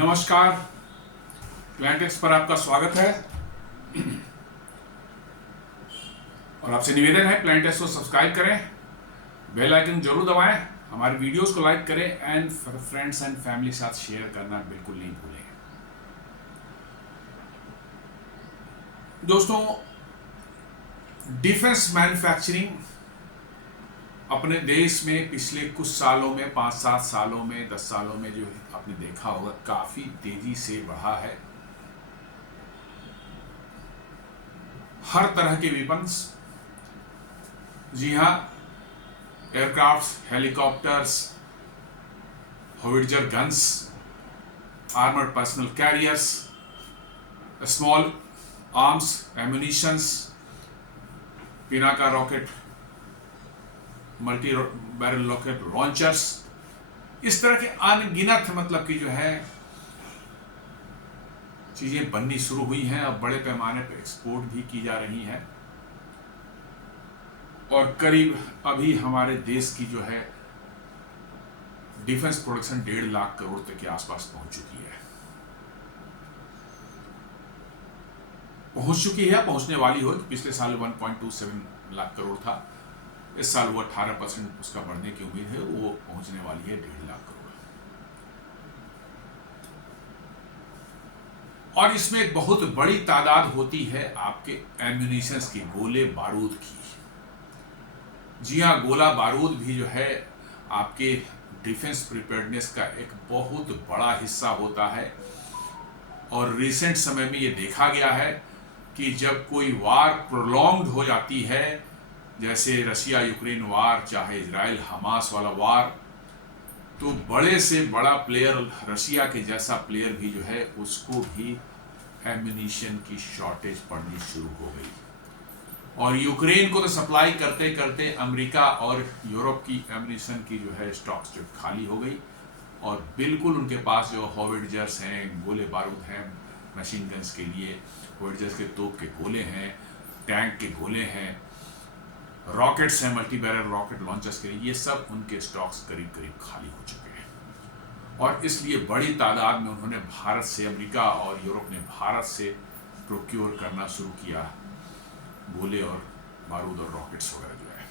नमस्कार, प्लांटेक्स पर आपका स्वागत है। और आपसे निवेदन है प्लांटेक्स को सब्सक्राइब करें, बेल आइकन जरूर दबाएं, हमारी वीडियोस को लाइक करें एंड फ्रेंड्स एंड फैमिली के साथ शेयर करना बिल्कुल नहीं भूलें। दोस्तों, डिफेंस मैन्युफैक्चरिंग अपने देश में पिछले कुछ सालों में 5-7 सालों में 10 सालों में जो आपने देखा होगा काफी तेजी से बढ़ा है। हर तरह के वेपन्स, जी हां, aircraft, helicopters, howitzer guns, armoured personal carriers, small arms, ammunitions, Pinaka rocket, multi barrel rocket launchers, इस तरह के अनगिनत मतलब कि जो है चीजें बननी शुरू हुई हैं। अब बड़े पैमाने पर एक्सपोर्ट भी की जा रही हैं और करीब अभी हमारे देश की जो है डिफेंस प्रोडक्शन 1.5 लाख करोड़ तक के आसपास पहुंच चुकी है, पहुंचने वाली हो। पिछले साल 1.27 लाख करोड़ था, इस साल वो 18% उसका बढ़ने की उम्मीद है, वो पहुंचने वाली है 1.5 लाख करोड़। और इसमें एक बहुत बड़ी तादाद होती है आपके एम्यूनिशंस की, गोले बारूद की। जी हाँ, गोला बारूद भी जो है आपके डिफेंस प्रिपेयर्डनेस का एक बहुत बड़ा हिस्सा होता है। और रिसेंट समय में ये देखा गया है कि जब कोई वार प्रोलॉन्ग्ड हो जाती है, जैसे रशिया यूक्रेन वार, चाहे इजराइल हमास वाला वार, तो बड़े से बड़ा प्लेयर रशिया के जैसा प्लेयर भी जो है उसको भी एम्यूनिशन की शॉर्टेज पड़नी शुरू हो गई। और यूक्रेन को तो सप्लाई करते करते अमेरिका और यूरोप की एम्यूनिशन की जो है स्टॉक्स जो खाली हो गई और बिल्कुल उनके पास जो होविट्जर्स हैं, गोले बारूद हैं, मशीन गन्स के लिए होविट्जर्स के तोप के गोले हैं, टैंक के गोले हैं, रॉकेट्स हैं, मल्टी बैरल रॉकेट लॉन्चर्स के लिए, ये सब उनके स्टॉक्स करीब करीब खाली हो चुके हैं। और इसलिए बड़ी तादाद में उन्होंने भारत से, अमेरिका और यूरोप ने भारत से प्रोक्योर करना शुरू किया गोले और बारूद और रॉकेट्स वगैरह जो है।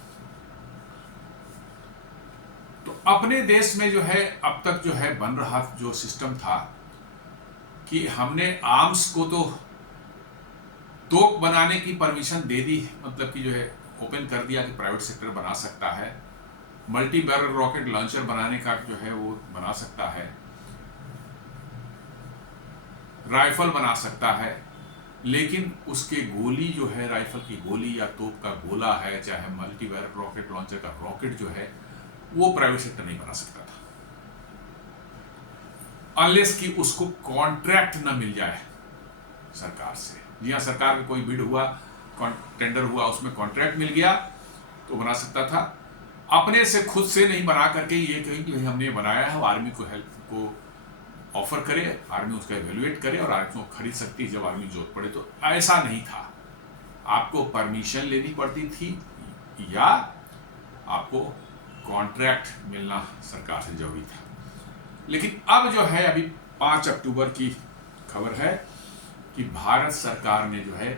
तो अपने देश में जो है अब तक जो है बन रहा जो सिस्टम था कि हमने आर्म्स को तो तोप बनाने की परमिशन दे दी, मतलब कि जो है ओपन कर दिया कि प्राइवेट सेक्टर बना सकता है, मल्टी बैरल रॉकेट लॉन्चर बनाने का जो है वो बना सकता है, राइफल बना सकता है, लेकिन उसके गोली जो है, राइफल की गोली या तोप का गोला है, चाहे मल्टी बैरल रॉकेट लॉन्चर का रॉकेट जो है, वो प्राइवेट सेक्टर नहीं बना सकता था अनलेस कि उसको कॉन्ट्रैक्ट ना मिल जाए सरकार से। जी हाँ, सरकार में कोई बिड हुआ, टेंडर हुआ, उसमें कॉन्ट्रैक्ट मिल गया तो बना सकता था। अपने से खुद से नहीं बना करके ये कहीं कि हमने बनाया है, आर्मी को हेल्प को ऑफर करे, आर्मी उसका एवेल्युएट करे और आर्मी को खरीद सकती है जब आर्मी जरूरत पड़े। तो ऐसा नहीं था, आपको परमिशन लेनी पड़ती थी या आपको कॉन्ट्रैक्ट मिलना सरकार से जरूरी था। लेकिन अब जो है, अभी 5 अक्टूबर की खबर है कि भारत सरकार ने जो है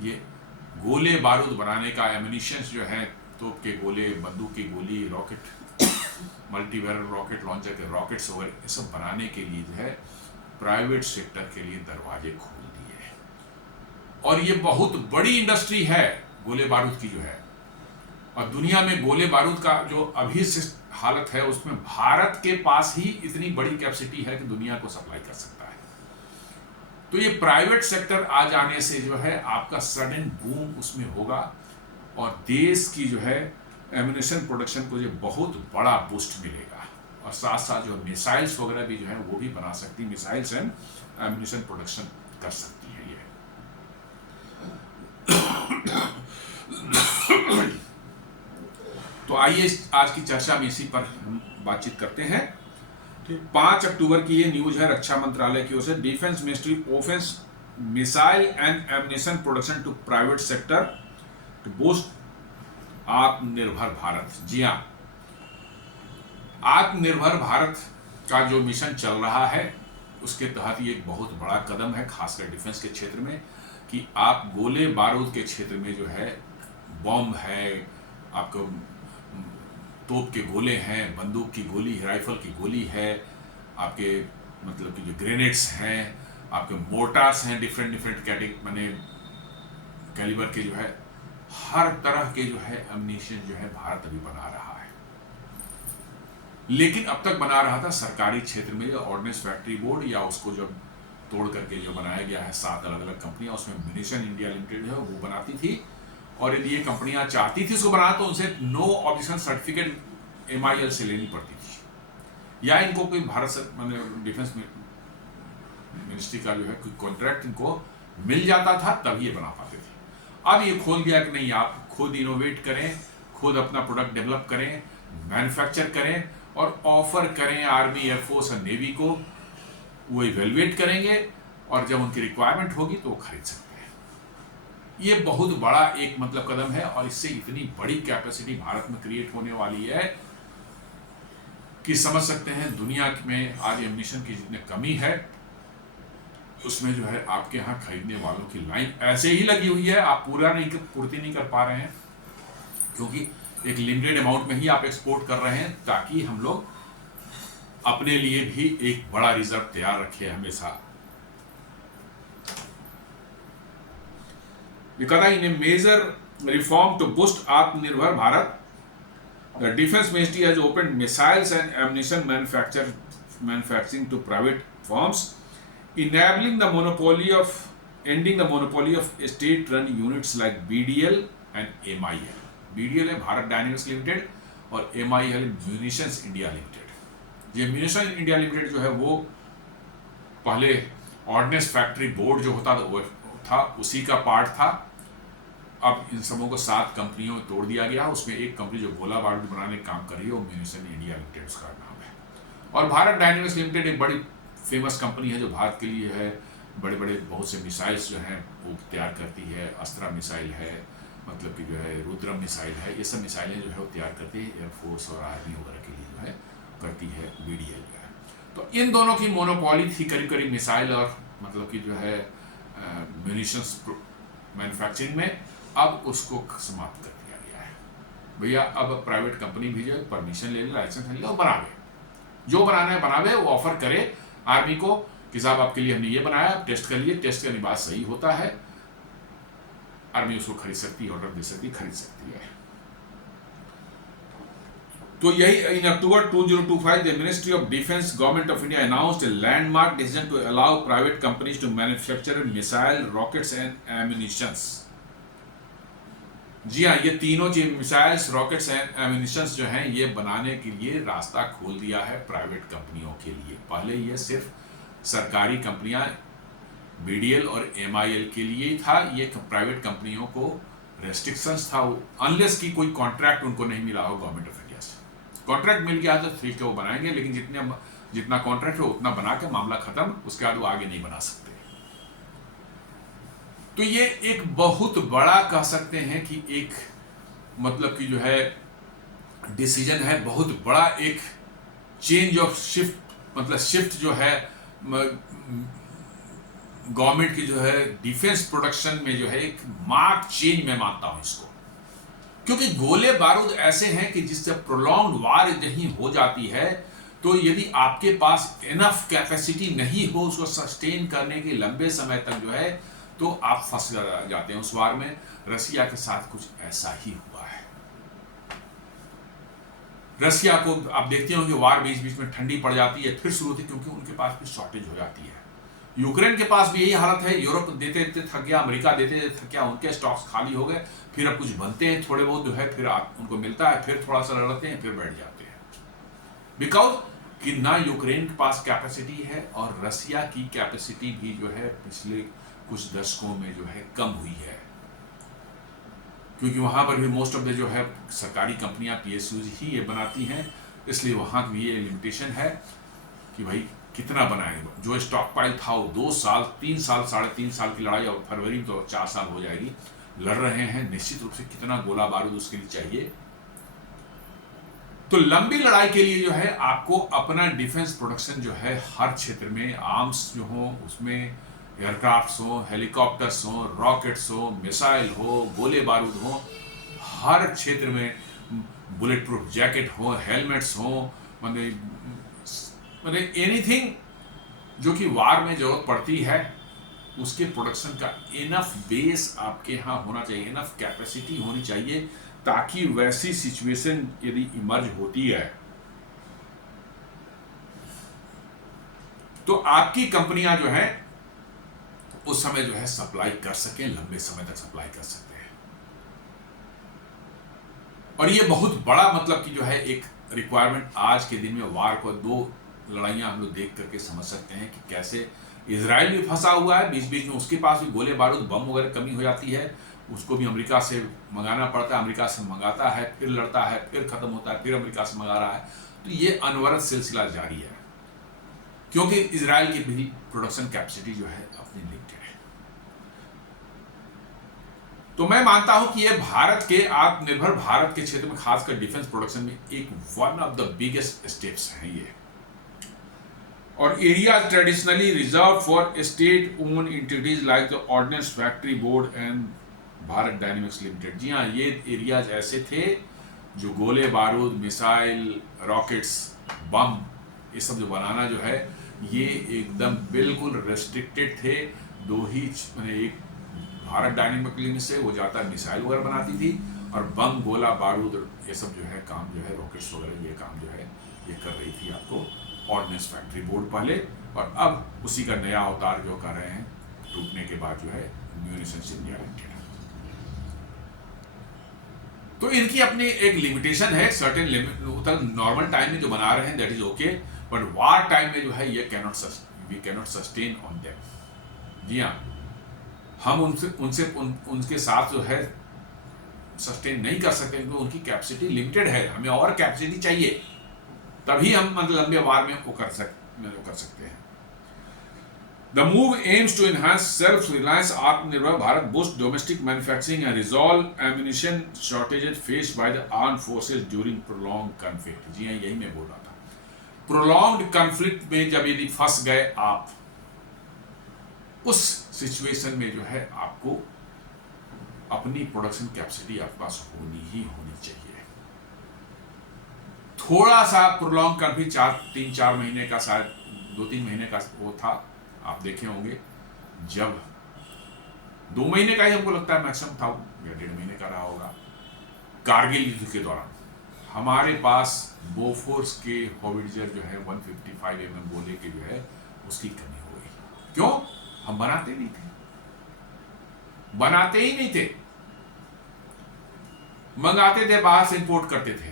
ये गोले बारूद बनाने का, एम्यूनिशंस जो है, तोप के गोले, बंदूक की गोली, rocket, multi barrel rocket launcher के रॉकेट्स वगैरह, ये सब बनाने के लिए जो है प्राइवेट सेक्टर के लिए दरवाजे खोल दिए। और ये बहुत बड़ी इंडस्ट्री है गोले बारूद की जो है। और दुनिया में गोले बारूद का जो अभी से हालत है, उसमें भारत के पास ही इतनी बड़ी कैपेसिटी है कि दुनिया को सप्लाई कर सकता है। तो ये प्राइवेट सेक्टर आ जाने से जो है आपका सडन बूम उसमें होगा और देश की जो है एम्यूनिशन प्रोडक्शन को जो बहुत बड़ा बूस्ट मिलेगा। और साथ साथ जो मिसाइल्स वगैरह भी जो है वो भी बना सकती, मिसाइल्स एंड एम्यूनिशन प्रोडक्शन कर सकती है ये। तो आइए आज की चर्चा में इसी पर हम बातचीत करते हैं। 5 अक्टूबर की ये न्यूज है रक्षा मंत्रालय की ओर से, defence ministry opens missile and ammunition production to private sector to boost Atmanirbhar Bharat. जी हाँ, आत्मनिर्भर भारत का जो मिशन चल रहा है उसके तहत ये एक बहुत बड़ा कदम है, खासकर डिफेंस के क्षेत्र में, कि आप गोले बारूद के क्षेत्र में जो है बॉम्ब है, आपको तोप के गोले हैं, बंदूक की गोली, राइफल की गोली है, आपके मतलब कि जो ग्रेनेड्स हैं, आपके मोर्टार्स हैं, डिफरेंट डिफरेंट माने कैलिबर के जो है, हर तरह के जो है एम्यूनिशन जो है भारत अभी बना रहा है। लेकिन अब तक बना रहा था सरकारी क्षेत्र में, ऑर्डिनेंस फैक्ट्री बोर्ड या उसको जब तोड़ करके जो बनाया गया है 7 अलग अलग कंपनियां, उसमें म्यूनिशन इंडिया लिमिटेड है वो बनाती थी। और यदि ये कंपनियां चाहती थी उसको बनाना तो उनसे नो ऑब्जेक्शन सर्टिफिकेट MIL से लेनी पड़ती थी, या इनको कोई भारत मतलब डिफेंस मिनिस्ट्री का जो है कोई कॉन्ट्रैक्ट इनको मिल जाता था, तब ये बना पाते थे। अब ये खोल दिया कि नहीं, आप खुद इनोवेट करें, खुद अपना प्रोडक्ट डेवलप करें, मैन्युफैक्चर करें और ऑफर करें आर्मी, एयरफोर्स और नेवी को, वो इवेलुएट करेंगे और जब उनकी रिक्वायरमेंट होगी तो वो खरीद सकते हैं। ये बहुत बड़ा एक मतलब कदम है और इससे इतनी बड़ी कैपेसिटी भारत में क्रिएट होने वाली है कि समझ सकते हैं दुनिया में आज एम्यूनिशन की जितनी कमी है उसमें जो है आपके यहाँ खरीदने वालों की लाइन ऐसे ही लगी हुई है, आप पूर्ति नहीं कर पा रहे हैं क्योंकि एक लिमिटेड अमाउंट में ही आप एक्सपोर्ट कर रहे हैं, ताकि हम लोग अपने लिए भी एक बड़ा रिजर्व तैयार रखें हमेशा। Because in a major reform to boost Atmanirbhar Bharat, the Defence Ministry has opened missiles and ammunition manufacturing to private firms, ending the monopoly of state-run units like BDL and MIL. BDL है Bharat Dynamics limited और MIL है munitions India limited. ये munition India limited जो है वो पहले ordinance Factory board जो होता था उसी का पार्ट था। अब इन सबों को 7 कंपनियों में तोड़ दिया गया। उसमें एक कंपनी जो गोला बारूद बनाने का काम कर रही है वो म्यूनिशन इंडिया लिमिटेड उसका नाम है। और भारत डायनेमिक्स लिमिटेड एक बड़ी फेमस कंपनी है जो भारत के लिए है बड़े बड़े बहुत से मिसाइल्स जो हैं वो तैयार करती है। अस्त्रा मिसाइल है, मतलब कि जो है रुद्रम मिसाइल है, ये सब मिसाइलें जो है वो तैयार करती है एयरफोर्स और आर्मी वगैरह के लिए जो है करती है BDL जो है। तो इन दोनों की मोनोपॉली थी करीब करीब मिसाइल और मतलब कि जो है म्यूनिशंस मैन्युफैक्चरिंग में, अब उसको समाप्त कर दिया गया है। भैया अब प्राइवेट कंपनी भी जो है परमिशन ले ले, लाइसेंस ले ले और बनावे, जो बनाना है बनावे, वो ऑफर करे आर्मी को कि साहब आपके लिए हमने ये बनाया, टेस्ट कर लिए, टेस्ट करने के बाद सही होता है, आर्मी उसको खरीद सकती है, ऑर्डर दे सकती है, खरीद सकती है। तो यही in October 2025 the ministry of Defence Government of India announced a landmark decision to allow private companies to manufacture missile, rockets and ammunitions. जी हाँ, ये तीनों चीज मिसाइल्स, रॉकेट्स एंड एम्यूनिशंस जो हैं ये बनाने के लिए रास्ता खोल दिया है प्राइवेट कंपनियों के लिए। पहले ये सिर्फ सरकारी कंपनियां BDL और MIL के लिए था, ये प्राइवेट कंपनियों को रेस्ट्रिक्शंस था, अनलेस की कोई कॉन्ट्रैक्ट उनको नहीं मिला हो गवर्नमेंट ऑफ इंडिया से। कॉन्ट्रैक्ट मिल गया तो ठीक है वो बनाएंगे, लेकिन जितना कॉन्ट्रैक्ट हो उतना बना के मामला खत्म, उसके बाद वो आगे नहीं बना सकते। तो ये एक बहुत बड़ा कह सकते हैं कि एक मतलब कि जो है डिसीजन है, बहुत बड़ा एक चेंज ऑफ शिफ्ट, मतलब शिफ्ट जो है गवर्नमेंट की जो है डिफेंस प्रोडक्शन में जो है एक मार्क चेंज मैं मानता हूं इसको, क्योंकि गोले बारूद ऐसे हैं कि जिससे प्रोलॉन्ग वार नहीं हो जाती है तो यदि आपके पास इनफ कैपेसिटी नहीं हो उसको सस्टेन करने के लंबे समय तक जो है तो आप फंस जाते हैं उस वार में। रसिया के साथ कुछ ऐसा ही हुआ है। रसिया को आप देखते हो कि वार बीच बीच में ठंडी पड़ जाती है, फिर शुरू होती है क्योंकि उनके पास भी शॉर्टेज हो जाती है। यूक्रेन के पास भी यही हालत है, यूरोप देते देते थक गया, अमेरिका देते देते थक गया, उनके स्टॉक्स खाली हो गए, फिर अब कुछ बनते हैं थोड़े बहुत जो है, फिर उनको मिलता है, फिर थोड़ा सा लड़ते हैं, फिर बैठ जाते हैं, बिकॉज कि ना यूक्रेन के पास कैपेसिटी है और रसिया की कैपेसिटी भी जो है पिछले कुछ दशकों में जो है कम हुई है, क्योंकि वहां पर भी मोस्ट ऑफ द जो है सरकारी कंपनियां PSUs ही ये बनाती हैं, इसलिए वहां भी ये लिमिटेशन है कि भाई कितना बनाए। जो स्टॉक पाइल था वो 2 साल 3 साल 3.5 साल की लड़ाई, और फरवरी में तो 4 साल हो जाएगी, लड़ रहे हैं, निश्चित रूप से कितना गोला बारूद उसके लिए चाहिए तो लंबी लड़ाई के लिए जो है आपको अपना डिफेंस प्रोडक्शन जो है हर क्षेत्र में, आर्म्स जो हो उसमें एयरक्राफ्ट्स हो, हेलीकॉप्टर्स हो, रॉकेट्स हो, मिसाइल हो, गोले बारूद हो, हर क्षेत्र में बुलेट प्रूफ जैकेट हो, हेलमेट्स हो, मतलब एनीथिंग जो कि वार में जरूरत पड़ती है उसके प्रोडक्शन का इनफ बेस आपके यहाँ होना चाहिए, इनफ कैपेसिटी होनी चाहिए, ताकि वैसी सिचुएशन यदि इमर्ज होती है तो आपकी कंपनियां जो है उस समय जो है सप्लाई कर सकें, लंबे समय तक सप्लाई कर सकते हैं। और ये बहुत बड़ा मतलब कि जो है एक रिक्वायरमेंट आज के दिन में वार को, दो लड़ाइयां हम लोग देख करके समझ सकते हैं कि कैसे इजराइल भी फंसा हुआ है, बीच बीच में उसके पास भी गोले बारूद बम वगैरह कमी हो जाती है, उसको भी अमेरिका से मंगाना पड़ता है, अमेरिका से मंगाता है, फिर लड़ता है, फिर खत्म होता है, फिर अमेरिका से मंगा रहा है। तो ये अनवरत सिलसिला जारी है, क्योंकि इजराइल की भी प्रोडक्शन कैपेसिटी जो है अपनी लिमिटेड है। तो मैं मानता हूं कि ये भारत के आत्मनिर्भर भारत के क्षेत्र में, खासकर डिफेंस प्रोडक्शन में एक one of the biggest steps हैं ये। और area traditionally reserved for state owned entities like the Ordnance Factory Board and Bharat Dynamics Limited. जी हाँ, ये एरियाज ऐसे थे जो गोले बारूद, मिसाइल, रॉकेट्स, बम, ये सब जो बनाना जो है ये एकदम बिल्कुल रेस्ट्रिक्टेड थे। दो ही एक भारत डायनेमिक लिमिटेड से वो जाता मिसाइल वगैरह बनाती थी, और बम, गोला बारूद, ये सब जो है काम जो है रॉकेट्स वगैरह ये काम जो है ये कर रही थी आपको ऑर्डिनेंस फैक्ट्री बोर्ड पहले, और अब उसी का नया अवतार जो कर रहे हैं टूटने के बाद जो है म्यूनिशंस इंडिया लिमिटेड। तो इनकी अपनी एक लिमिटेशन है, सर्टेन लिमिट। नॉर्मल टाइम में जो बना रहे हैं that is okay, but war time में जो है ये we cannot sustain on them. जी हाँ, हम उनके साथ जो है सस्टेन नहीं कर सकते, क्योंकि उनकी कैपेसिटी लिमिटेड है, हमें और कैपेसिटी चाहिए, तभी हम मतलब लंबे वार में वो कर सकते हैं। The move aims to enhance self-reliance, आत्मनिर्भर Bharat, boost domestic manufacturing and resolve ammunition shortages faced by the armed forces during prolonged conflict। जी हाँ, यही मैं बोल रहा था। prolonged conflict में जब यदि फंस गए आप, उस सिचुएशन में जो है आपको अपनी प्रोडक्शन कैपेसिटी आपके पास होनी ही होनी चाहिए। थोड़ा सा प्रोलॉन्ग कन्फ्लिक्ट 3-4 महीने का, शायद 2-3 महीने का वो था, आप देखे होंगे, जब 2 महीने का ही हमको लगता है मैक्सिमम था, या 1.5 महीने का रहा होगा। कारगिल युद्ध के दौरान हमारे पास बोफोर्स के हॉविट्जर जो है 155 mm गोले के जो है उसकी कमी हो गई। क्यों? हम बनाते ही नहीं थे, मंगाते थे, बाहर से इंपोर्ट करते थे,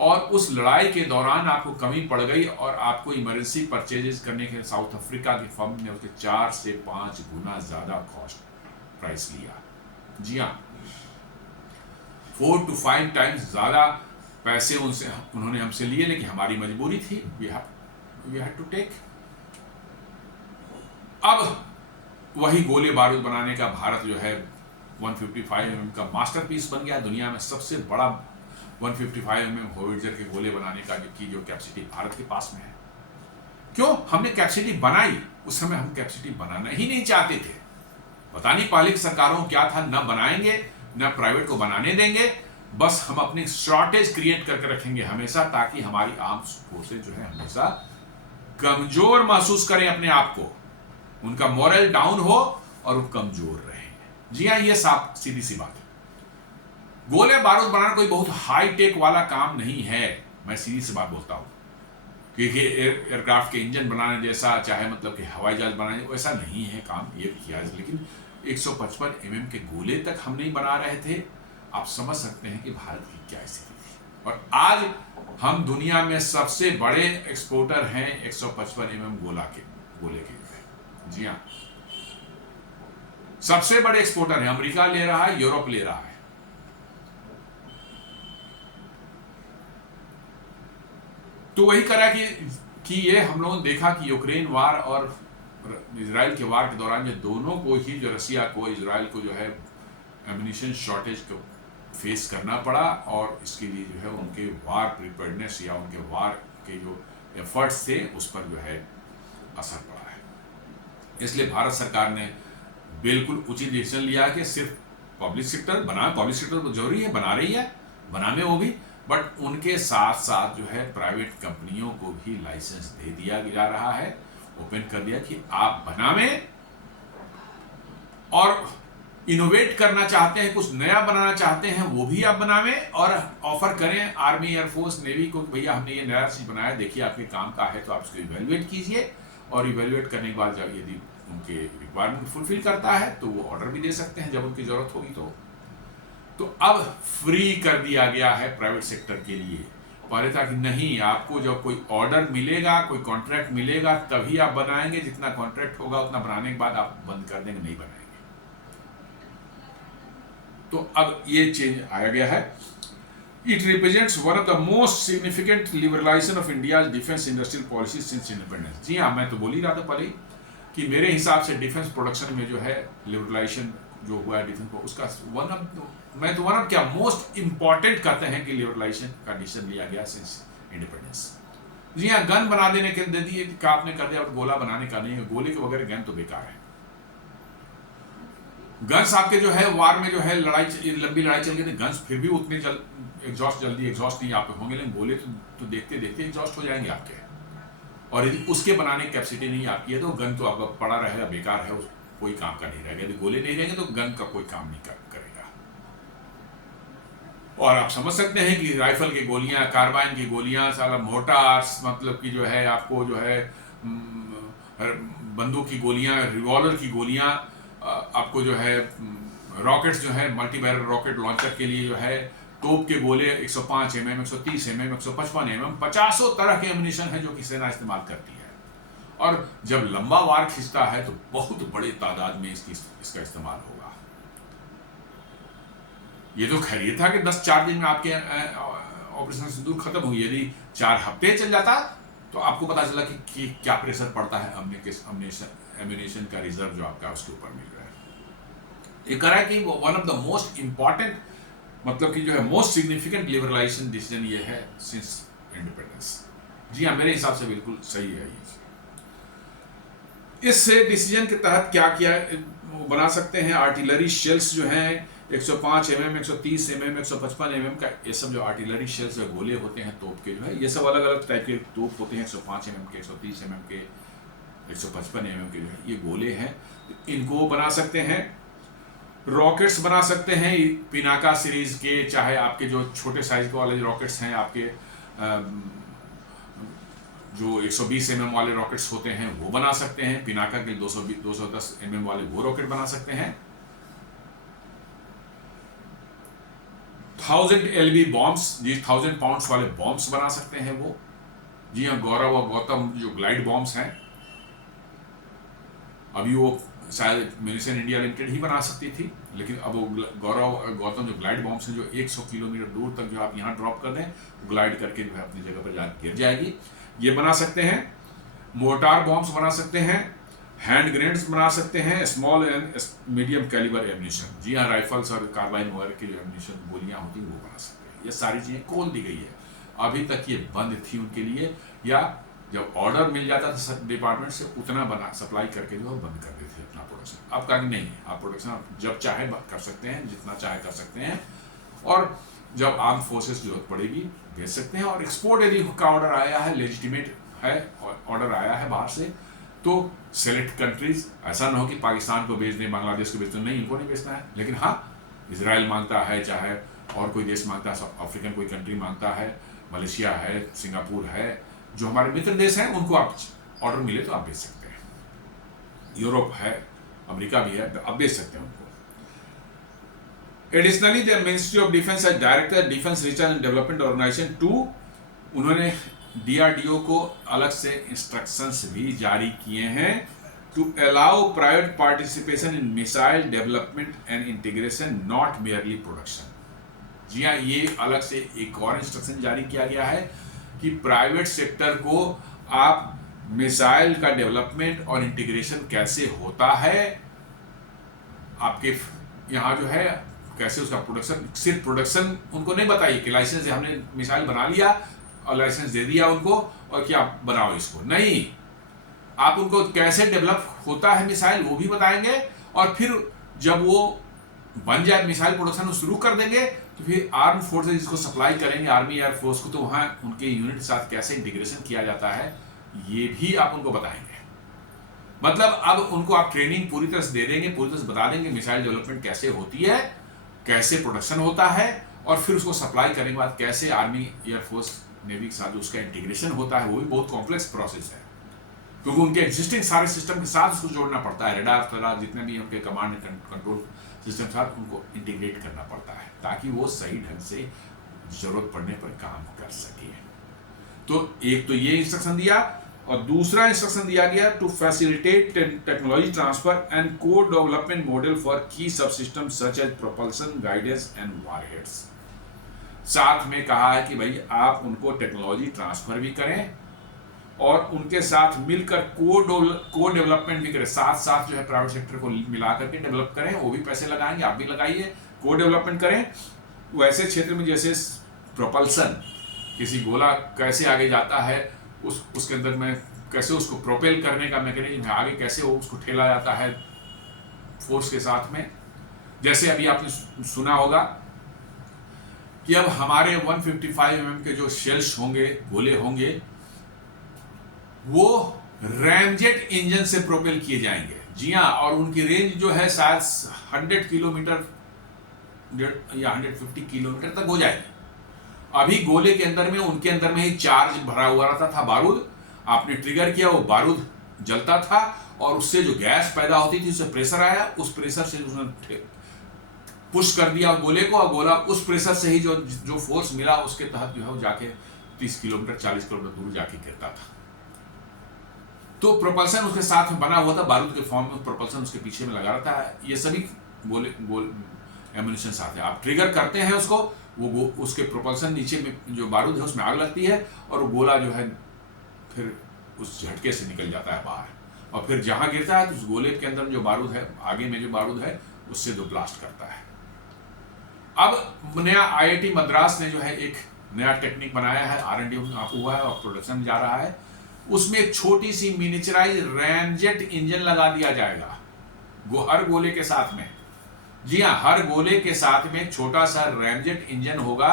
और उस लड़ाई के दौरान आपको कमी पड़ गई और आपको इमरजेंसी परचेजेस करने के साउथ अफ्रीका की फर्म ने उसके 4 से 5 गुना ज्यादा कॉस्ट प्राइस लिया। जी हाँ, 4 to 5 टाइम्स ज्यादा पैसे उन्होंने हमसे लिए, लेकिन हमारी मजबूरी थी, वी हैड टू टेक। अब वही गोले बारूद बनाने का भारत जो है 155 mm का मास्टरपीस बन गया, दुनिया में सबसे बड़ा 155 mm हॉविट्जर के गोले बनाने का जो कैपेसिटी भारत के पास में है। क्यों हमने कैपेसिटी बनाई? उस समय हम कैपेसिटी बनाना ही नहीं चाहते थे, पता नहीं पहले की सरकारों को क्या था, न बनाएंगे न प्राइवेट को बनाने देंगे, बस हम अपनी शॉर्टेज क्रिएट करके रखेंगे हमेशा, ताकि हमारी आर्म्ड फोर्सेज जो है हमेशा कमजोर महसूस करें अपने आप को, उनका मोरल डाउन हो और वो कमजोर रहे। जी हाँ, ये सीधी सी बात है। गोले बारूद बनाना कोई बहुत हाई टेक वाला काम नहीं है, मैं सीधी सी बात बोलता हूँ, क्योंकि एयरक्राफ्ट के इंजन बनाने जैसा, चाहे मतलब कि हवाई जहाज बनाने वैसा नहीं है काम ये किया। लेकिन 155 mm के गोले तक हम नहीं बना रहे थे। आप समझ सकते हैं कि भारत की क्या स्थिति थी। और आज हम दुनिया में सबसे बड़े एक्सपोर्टर हैं 155 mm गोले के। जी हाँ, सबसे बड़े एक्सपोर्टर है, अमेरिका ले रहा है, यूरोप ले रहा है। तो वही करा कि ये हम लोगों ने देखा कि यूक्रेन वार और इजराइल के वार के दौरान ये दोनों को ही, जो रसिया को, इजराइल को जो है एम्यूनिशन शॉर्टेज फेस करना पड़ा, और इसके लिए जो है उनके वार प्रिपेयर्डनेस या उनके वार के जो एफर्ट्स थे उस पर जो है असर पड़ा है। इसलिए भारत सरकार ने बिल्कुल उचित डिसीजन लिया कि सिर्फ पब्लिक सेक्टर तो जरूरी है, बना रही है, बनाने वो भी, बट उनके साथ साथ जो है प्राइवेट कंपनियों को भी लाइसेंस दे दिया जा रहा है, ओपन कर दिया कि आप बनावें, और इनोवेट करना चाहते हैं, कुछ नया बनाना चाहते हैं, वो भी आप बनावें और ऑफर करें आर्मी, एयरफोर्स, नेवी को, भैया हमने ये नया चीज बनाया, देखिए आपके काम का है तो आप इसको इवेल्युएट कीजिए, और इवेल्युएट करने के बाद जब यदि उनके रिक्वायरमेंट फुलफिल करता है तो वो ऑर्डर भी दे सकते हैं जब उनकी जरूरत होगी। तो अब फ्री कर दिया गया है प्राइवेट सेक्टर के लिए। पहले था कि नहीं, आपको जब कोई ऑर्डर मिलेगा, कोई कॉन्ट्रैक्ट मिलेगा तभी आप बनाएंगे, जितना कॉन्ट्रैक्ट होगा उतना बनाने के बाद आप बंद कर देंगे, नहीं बनाएंगे। तो अब ये चेंज आया गया है। It represents one of the most significant liberalisation of India defence industrial policy since independence. जी हाँ, मैं तो बोल ही रहा था पहले कि मेरे हिसाब से डिफेंस प्रोडक्शन में जो है लिबरलाइजेशन जो हुआ है डिफेंस को, उसका वन ऑफ क्या मोस्ट इंपॉर्टेंट कहते हैं कि लिबरलाइजेशन का डिसीजन लिया गया सिंस इंडिपेंडेंस। जी हाँ, गन बना देने के दे दिए का आपने कर दिया, और गोला बनाने का नहीं है, गोले के बगैर गन तो बेकार है। गन्स आपके जो है वार में जो है लंबी लड़ाई चल गई थी, गन्स फिर भी उतने जल्दी एग्जॉस्ट नहीं आप होंगे, लेकिन गोले तो देखते देखते एग्जॉस्ट हो जाएंगे आपके, और यदि उसके बनाने की कैपेसिटी नहीं आपकी है तो गन तो आपका पड़ा रहेगा, बेकार है, कोई काम का नहीं रहेगा। यदि गोले नहीं रहेंगे तो गन का कोई काम नहीं करेगा। और आप समझ सकते हैं कि राइफल की गोलियां, कार्बाइन की गोलियां, साला मोटार्स, मतलब कि जो है आपको जो है बंदूक की गोलियां, रिवॉल्वर की गोलियां, आपको जो है रॉकेट्स जो है मल्टी बैरल रॉकेट लॉन्चर के लिए जो है तोप के गोले 105 mm, 130 mm, 155 mm, 50 तरह के एम्यूनिशन है जो कि सेना इस्तेमाल करती है। और जब लंबा वार खींचता है तो बहुत बड़े तादाद में इसका इस्तेमाल होगा। ये तो खैर ये था कि 4 दिन में आपके ऑपरेशन सिंदूर खत्म हुई, यदि 4 हफ्ते चल जाता तो आपको पता चला कि क्या प्रेशर पड़ता है एम्यूनिशन का रिजर्व जो आपका उसके ऊपर मिल रहा है। ये कह रहा है कि one of the most important, मतलब कि जो है मोस्ट सिग्निफिकेंट लिबरलाइजेशन डिसीजन ये है सिंस इंडिपेंडेंस। जी हाँ, मेरे हिसाब से बिल्कुल सही है ये। इस डिसीजन के तहत क्या किया बना सकते हैं, आर्टिलरी शेल्स जो हैं 105 mm, 130 mm, 155 mm का, ये सब जो आर्टिलरी शेल्स या गोले होते हैं तोप के जो है, ये सब अलग अलग टाइप के तोप होते हैं, 105 mm के, 130 mm के, 155 mm के जो है ये गोले हैं, इनको बना सकते हैं। रॉकेट्स बना सकते हैं पिनाका सीरीज के, चाहे आपके जो छोटे साइज के वाले रॉकेट्स हैं, आपके जो 120 mm वाले रॉकेट्स होते हैं वो बना सकते हैं। पिनाका के 210 mm वाले वो रॉकेट बना सकते हैं। 1000 LB बॉम्ब्स, जी 1000 पाउंड्स वाले बॉम्ब्स बना सकते हैं वो। जी हाँ, गौरव और गौतम जो ग्लाइड बॉम्ब्स हैं, अभी वो शायद म्यूनिशन इंडिया लिमिटेड ही बना सकती थी, लेकिन अब वो गौरव और गौतम जो ग्लाइड बॉम्ब्स हैं जो 100 किलोमीटर दूर तक जो आप यहाँ ड्रॉप कर दें, ग्लाइड करके जो है अपनी जगह पर जाकर गिर जाएगी, ये बना सकते हैं। मोर्टार बॉम्ब्स बना सकते हैं, हैंड ग्रेनेड्स बना सकते हैं, small and medium calibre ammunition, जी हाँ राइफल्स और कार्बाइन वगैरह की जो एम्यूनिशन गोलियां होती हैं वो बना सकते हैं। ये सारी चीज़ें खोल दी गई है, अभी तक ये बंद थी उनके लिए, या जब ऑर्डर मिल जाता था डिपार्टमेंट से उतना बना सप्लाई करके जो बंद कर देते थे अपना प्रोडक्शन। अब कहा कि नहीं, आप प्रोडक्शन आप जब चाहे कर सकते हैं, जितना चाहे कर सकते हैं, और जब आर्म फोर्सेस जरूरत पड़ेगी भेज सकते हैं। और एक्सपोर्ट यदि का ऑर्डर आया है, लेजिटिमेट है ऑर्डर आया है बाहर से, तो सेलेक्ट कंट्रीज, ऐसा ना हो कि पाकिस्तान को भेज दें, बांग्लादेश को भेज दें, नहीं, इनको नहीं भेजना है। लेकिन हाँ, इजराइल मांगता है, चाहे और कोई देश मांगता है, अफ्रीकन कोई कंट्री मांगता है, मलेशिया है, सिंगापुर है, जो हमारे मित्र देश हैं, उनको आप ऑर्डर मिले तो आप भेज सकते हैं। यूरोप है, अमेरिका भी है, आप भेज सकते हैं उनको। Additionally the ministry of defence as director defence research and development organisation 2, उन्होंने DRDO को अलग से इंस्ट्रक्शंस भी जारी किए हैं to allow private participation in missile development and integration, not merely production. जी हाँ, ये अलग से एक और इंस्ट्रक्शन जारी किया गया है कि प्राइवेट सेक्टर को आप मिसाइल का डेवलपमेंट और इंटीग्रेशन कैसे होता है, आपके यहाँ जो है कैसे उसका प्रोडक्शन, सिर्फ प्रोडक्शन उनको नहीं बताइए कि लाइसेंस हमने मिसाइल बना लिया और लाइसेंस दे दिया उनको और कि आप बनाओ इसको, नहीं, आप उनको कैसे डेवलप होता है मिसाइल वो भी बताएंगे, और फिर जब वो बन जाए मिसाइल प्रोडक्शन शुरू कर देंगे तो फिर आर्म फोर्सेज इसको सप्लाई करेंगे, आर्मी एयर फोर्स को, तो वहाँ उनके यूनिट के साथ कैसे इंटीग्रेशन किया जाता है ये भी आप उनको बताएंगे। मतलब अब उनको आप ट्रेनिंग पूरी तरह से दे देंगे, पूरी तरह से बता देंगे मिसाइल डेवलपमेंट कैसे होती है, कैसे प्रोडक्शन होता है, और फिर उसको सप्लाई करने के बाद कैसे आर्मी एयरफोर्स नेवी के साथ उसका इंटीग्रेशन होता है। वो भी बहुत कॉम्प्लेक्स प्रोसेस है, क्योंकि उनके एग्जिस्टिंग सारे सिस्टम के साथ उसको जोड़ना पड़ता है, रडार तडार जितने भी उनके कमांड एंड कंट्रोल सिस्टम के साथ उनको इंटीग्रेट करना पड़ता है, ताकि वो सही ढंग से जरूरत पड़ने पर काम कर सके। तो एक तो ये इंस्ट्रक्शन दिया, और दूसरा इंस्ट्रक्शन दिया गया to facilitate technology transfer and co development model for key subsystem such as propulsion, guidance and warheads. साथ में कहा है कि भाई आप उनको टेक्नोलॉजी ट्रांसफर भी करें और उनके साथ मिलकर को डेवलपमेंट भी करें, साथ साथ जो है प्राइवेट सेक्टर को मिला करके डेवलप करें, वो भी पैसे लगाएंगे, आप भी लगाइए, को डेवलपमेंट करें। वैसे क्षेत्र में जैसे प्रोपल्सन, किसी गोला कैसे आगे जाता है, उसके अंदर में कैसे उसको प्रोपेल करने का मैकेनिज्म है, आगे कैसे वो उसको ठेला जाता है फोर्स के साथ में। जैसे अभी आपने सुना होगा कि अब हमारे 155 mm के जो शेल्स होंगे, गोले होंगे, वो रैमजेट इंजन से प्रोपेल किए जाएंगे। जी हाँ, और उनकी रेंज जो है शायद 100 किलोमीटर या 150 किलोमीटर तक हो जाएगी। अभी गोले के अंदर में, उनके अंदर में ही चार्ज भरा हुआ रहता था, बारूद, आपने ट्रिगर किया, वो बारूद जलता था, और उससे जो गैस पैदा होती थी, उससे प्रेशर आया, उस प्रेशर से उसने पुश कर दिया गोले को, और गोला उस प्रेशर से ही जो फोर्स मिला उसके तहत जो है वो जाके 30 किलोमीटर 40 किलोमीटर दूर जाके गिरता था। तो प्रोपल्सन उसके साथ में बना हुआ था, बारूद के फॉर्म में प्रोपल्सन उसके पीछे में लगा रहता है। ये सभी गोले एम्यूनिशन साथ है, आप ट्रिगर करते हैं उसको, वो उसके प्रोपल्सन नीचे में जो बारूद है उसमें आग लगती है, और वो गोला जो है फिर उस झटके से निकल जाता है बाहर, और फिर जहां गिरता है तो उस गोले के अंदर जो बारूद है, आगे में जो बारूद है, उससे दो ब्लास्ट करता है। अब नया IIT मद्रास ने जो है एक नया टेक्निक बनाया है, R&D हुआ है और प्रोडक्शन जा रहा है। उसमें एक छोटी सी मिनिचराइज रैमजेट इंजन लगा दिया जाएगा हर गोले के साथ में। जी हाँ, हर गोले के साथ में एक छोटा सा रैमजेट इंजन होगा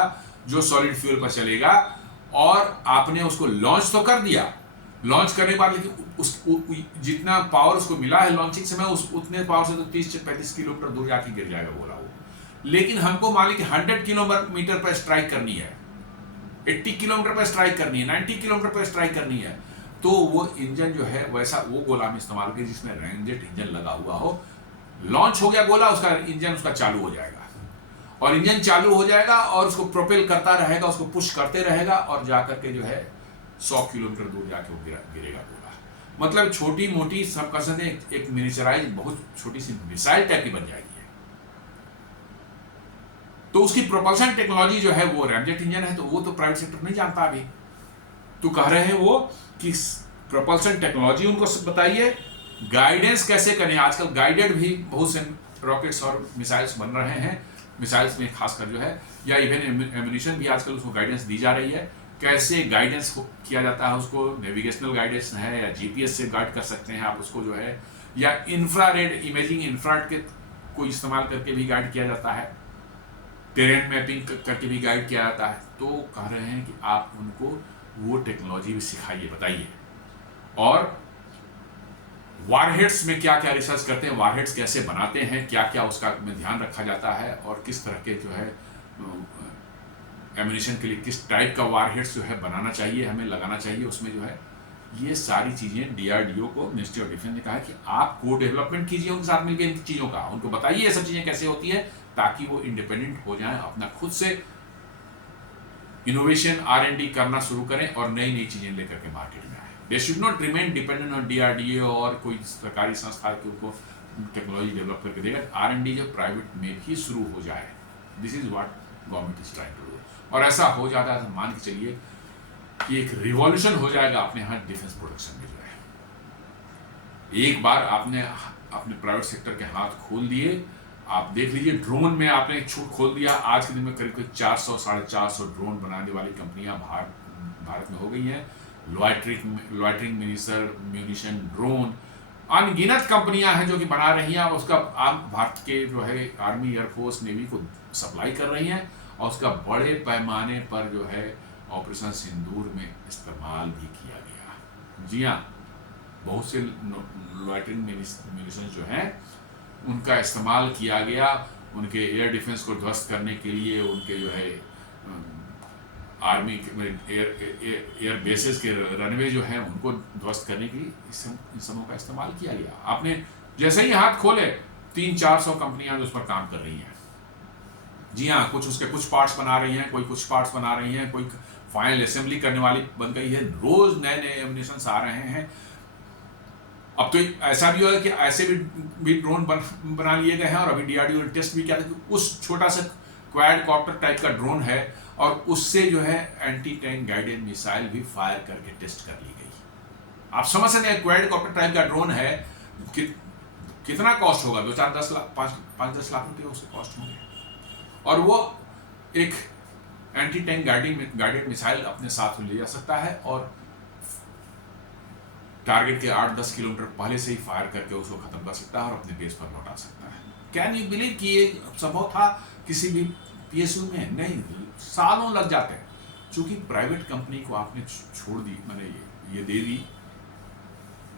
जो सॉलिड फ्यूल पर चलेगा, और आपने उसको लॉन्च तो कर दिया, लॉन्च करने के बाद लेकिन जितना पावर उसको मिला है लॉन्चिंग समय, उतने पावर से तो 30 से 35 किलोमीटर दूर जाके गिर जाएगा गोला वो। लेकिन हमको मान लीजिए 100 किलोमीटर पर स्ट्राइक करनी है, 80 किलोमीटर पर स्ट्राइक करनी है, 90 किलोमीटर पर स्ट्राइक करनी है, तो वो इंजन जो है वैसा वो गोला में इस्तेमाल करिए जिसमें रैमजेट इंजन लगा हुआ हो। लॉन्च हो गया गोला, उसका इंजन उसका चालू हो जाएगा, और इंजन चालू हो जाएगा और उसको प्रोपेल करता रहेगा, उसको पुश करते रहेगा, और जाकर के जो है 100 किलोमीटर दूर जाके वो गिरेगा गोला। मतलब छोटी मोटी सब कर सकते हैं, एक मिनिचराइज बहुत छोटी सी मिसाइल टाइप की बन जाएगी। तो उसकी प्रोपल्शन टेक्नोलॉजी जो है वो रैमजेट इंजन है, तो वो तो प्राइवेट सेक्टर नहीं जानता अभी। तो कह रहे हैं वो कि प्रोपल्शन टेक्नोलॉजी उनको बताइए, गाइडेंस कैसे करें। आजकल गाइडेड भी बहुत से रॉकेट्स और मिसाइल्स बन रहे हैं, मिसाइल्स में खासकर जो है, या इवन एम्यूनिशन भी आजकल उसको गाइडेंस दी जा रही है। कैसे गाइडेंस किया जाता है, उसको नेविगेशनल गाइडेंस है या GPS से गाइड कर सकते हैं आप उसको जो है, या इंफ्रारेड इमेजिंग, इंफ्रारेड के को इस्तेमाल करके भी गाइड किया जाता है, टेरेन मैपिंग करके भी गाइड किया जाता है। तो कह रहे हैं कि आप उनको वो टेक्नोलॉजी भी सिखाइए, बताइए। और वारहेड्स में क्या क्या रिसर्च करते हैं, वारहेड्स कैसे बनाते हैं, क्या क्या उसका में ध्यान रखा जाता है, और किस तरह के जो है एम्यूनिशन के लिए किस टाइप का वारहेड्स जो है बनाना चाहिए, हमें लगाना चाहिए उसमें जो है, ये सारी चीज़ें DRDO को, मिनिस्ट्री ऑफ डिफेंस ने कहा कि आप को डेवलपमेंट कीजिए उनके साथ मिलकर इन चीज़ों का, उनको बताइए ये सब चीज़ें कैसे होती है, ताकि वो इंडिपेंडेंट हो जाएं, अपना खुद से इनोवेशन R&D करना शुरू करें और नई नई चीज़ें लेकर के मार्केट में आए। They should not remain dependent on DRDO और कोई सरकारी संस्था के उनको टेक्नोलॉजी डेवलप करके देगा। R&D जो प्राइवेट में भी शुरू हो जाए, this is what government is trying to do. और ऐसा हो जाता है तो मान के चलिए कि एक रिवॉल्यूशन हो जाएगा अपने यहाँ डिफेंस प्रोडक्शन में जो है। एक बार आपने अपने प्राइवेट सेक्टर के हाथ खोल दिए आप देख लीजिए, ड्रोन में आपने छूट खोल दिया। आज के दिन में करीब करीब 400 450 ड्रोन बनाने वाली कंपनियां भारत में हो गई हैं। लॉइटरिंग म्यूनिशन ड्रोन, अनगिनत कंपनियां हैं जो कि बना रही हैं, और उसका भारत के जो है आर्मी, एयरफोर्स, नेवी को सप्लाई कर रही हैं, और उसका बड़े पैमाने पर जो है ऑपरेशन सिंदूर में इस्तेमाल भी किया गया। जी हाँ, बहुत से लॉइटरिंग म्यूनिशन जो हैं उनका इस्तेमाल किया गया, उनके एयर डिफेंस को ध्वस्त करने के लिए, उनके जो है आर्मी एयर बेसेस के रनवे जो हैं उनको ध्वस्त करने के लिए इन सबों का इस्तेमाल किया गया। आपने जैसे ही हाथ खोले 300-400 कंपनियां उस पर काम कर रही हैं। जी हाँ, कुछ उसके कुछ पार्ट्स बना रही हैं, कोई कुछ पार्ट्स बना रही हैं, कोई फाइनल असेंबली करने वाली बन गई है। रोज नए नए एमिनेशंस आ रहे हैं। अब तो ऐसा भी हुआ कि ऐसे भी ड्रोन बना लिए गए हैं, और अभी डीआरडीओ ने टेस्ट भी किया था कि उस छोटा सा क्वाडकॉप्टर टाइप का ड्रोन है, और उससे जो है एंटी टैंक गाइडेड मिसाइल भी फायर करके टेस्ट कर ली गई। आप समझ सकते हैं क्वाडकॉप्टर टाइप का ड्रोन है कि कितना कॉस्ट होगा, 2-4-10 लाख 5-10 लाख रुपये उसके कॉस्ट होंगे, और वो एक एंटी टैंक गाइडेड मिसाइल अपने साथ ले जा सकता है, और टारगेट के 8-10 किलोमीटर पहले से ही फायर करके उसको खत्म कर सकता है और अपने बेस पर लौटा सकता है। कैन यू बिलीव कि ये संभव था किसी भी पीएसयू में? नहीं, सालों लग जाते हैं। चूंकि प्राइवेट कंपनी को आपने छोड़ दी, मैंने ये दे दी,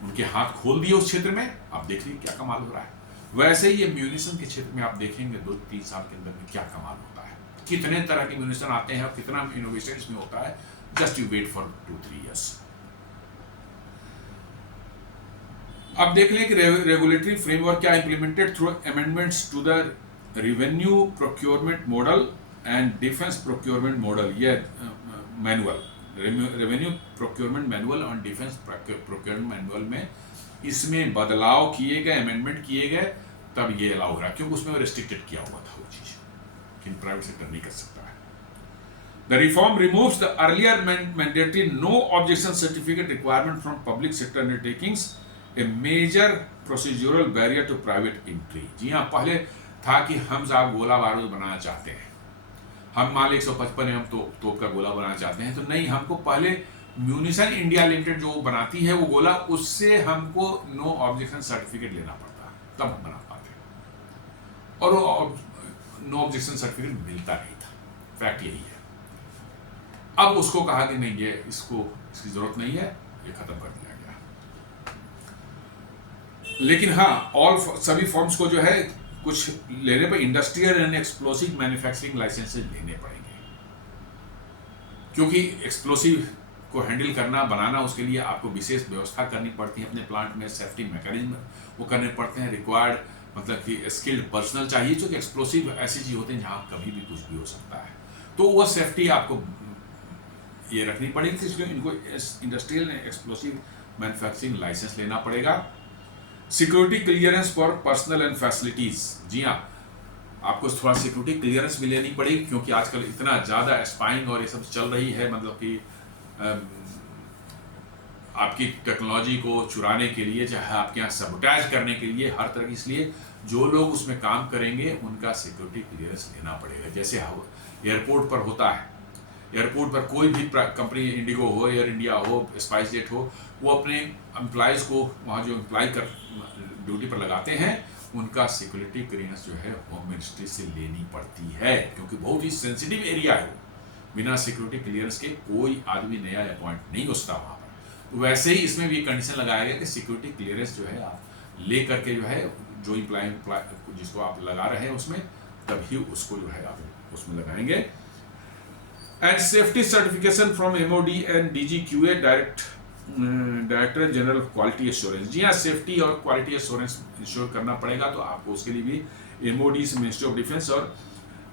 उनके हाथ खोल दिए उस क्षेत्र में। आप देख लीजिए क्या कमाल हो रहा है। वैसे ही ये म्यूनिशन के क्षेत्र में आप देखेंगे 2-3 साल के अंदर में क्या कमाल होता है, कितने तरह के म्यूनिशन आते हैं और कितना इनोवेशन इसमें होता है। Just you wait for 2-3 years. अब देख लें कि रेगुलेटरी फ्रेमवर्क क्या implemented through amendments to the revenue procurement model and defence procurement model. ये मैनुअल, रेवेन्यू प्रोक्योरमेंट मैनुअल और डिफेंस प्रोक्योरमेंट मैनुअल में इसमें बदलाव किए गए, अमेंडमेंट किए गए, तब ये अलाउ हो रहा है, क्योंकि उसमें रिस्ट्रिक्टेड किया हुआ था वो चीज कि प्राइवेट सेक्टर नहीं कर सकता है। The reform removes the earlier mandatory no objection certificate requirement from public sector undertakings, a major procedural barrier to private entry. जी हाँ, पहले था कि हम साहब गोला बारूद बनाना चाहते हैं, हम मान 155 में हम तोप का गोला बनाना चाहते हैं, तो नहीं, हमको पहले म्यूनिशन इंडिया लिमिटेड जो बनाती है वो गोला, उससे हमको नो ऑब्जेक्शन सर्टिफिकेट लेना पड़ता, तब हम बना पाते, और वो नो ऑब्जेक्शन सर्टिफिकेट मिलता नहीं था। फैक्ट यही है। अब उसको कहा कि नहीं, ये इसकी जरूरत नहीं है, ये खत्म कर दिया गया। लेकिन हाँ, सभी फॉर्म्स को जो है कुछ लेने पर industrial and explosive manufacturing licences लेने पड़ेंगे, क्योंकि एक्सप्लोसिव को हैंडल करना, बनाना, उसके लिए आपको विशेष व्यवस्था करनी पड़ती है अपने प्लांट में, सेफ्टी मैकेनिज्म वो करने पड़ते हैं, रिक्वायर्ड मतलब कि स्किल्ड पर्सनल चाहिए, क्योंकि एक्सप्लोसिव ऐसी चीज होते हैं जहाँ कभी भी कुछ भी हो सकता है, तो वो सेफ्टी आपको ये रखनी पड़ेगी। इसलिए इनको industrial and explosive manufacturing licence लेना पड़ेगा। Security clearance for personnel and facilities. जी हाँ, आपको थोड़ा सिक्योरिटी क्लियरेंस भी लेनी पड़ेगी, क्योंकि आजकल इतना ज़्यादा स्पाइंग और ये सब चल रही है, मतलब कि आपकी टेक्नोलॉजी को चुराने के लिए, चाहे आपके यहाँ सबोटाइज करने के लिए, हर तरह की। इसलिए जो लोग उसमें काम करेंगे उनका सिक्योरिटी क्लियरेंस लेना पड़ेगा। जैसे एयरपोर्ट पर होता है, एयरपोर्ट पर कोई भी कंपनी, इंडिगो हो, एयर इंडिया हो, स्पाइस जेट हो, वो अपने एम्प्लॉयज़ को वहाँ जो एम्प्लॉय कर ड्यूटी पर लगाते हैं, उनका सिक्योरिटी क्लियरेंस जो है होम मिनिस्ट्री से लेनी पड़ती है, क्योंकि बहुत ही सेंसिटिव एरिया है। बिना सिक्योरिटी क्लियरेंस के कोई आदमी नया अपॉइंट नहीं हो सकता वहाँ पर। तो वैसे ही इसमें भी कंडीशन लगाया गया कि सिक्योरिटी क्लियरेंस जो है आप ले करके जो है, जो एम्प्लॉय जिसको आप लगा रहे हैं उसमें, तभी उसको जो है आप उसमें लगाएंगे। And safety certification from MoD and DGQA, director general of quality assurance. जी हाँ, सेफ्टी और क्वालिटी एश्योरेंस इंश्योर करना पड़ेगा, तो आपको उसके लिए भी एमओडी से, मिनिस्ट्री ऑफ डिफेंस, और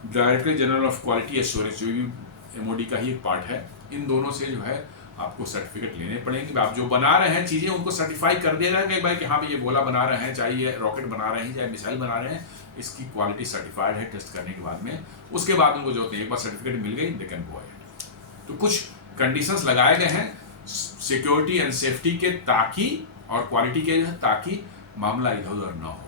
director general of quality assurance जो भी एमओडी का ही एक पार्ट है, इन दोनों से जो है आपको सर्टिफिकेट लेने पड़ेंगे। आप जो बना रहे हैं चीज़ें, उनको सर्टिफाई कर दिया जाएगा एक बार कि हाँ भाई ये गोला बना रहे हैं, चाहे ये रॉकेट बना रहे हैं, चाहे मिसाइल बना रहे हैं, इसकी क्वालिटी सर्टिफाइड है टेस्ट करने के बाद में। उसके बाद उनको जो होते हैं, एक बार सर्टिफिकेट मिल गई, दे कैन गो अहेड। तो कुछ कंडीशंस लगाए गए हैं सिक्योरिटी एंड सेफ्टी के, ताकि, और क्वालिटी के, ताकि मामला इधर उधर ना हो।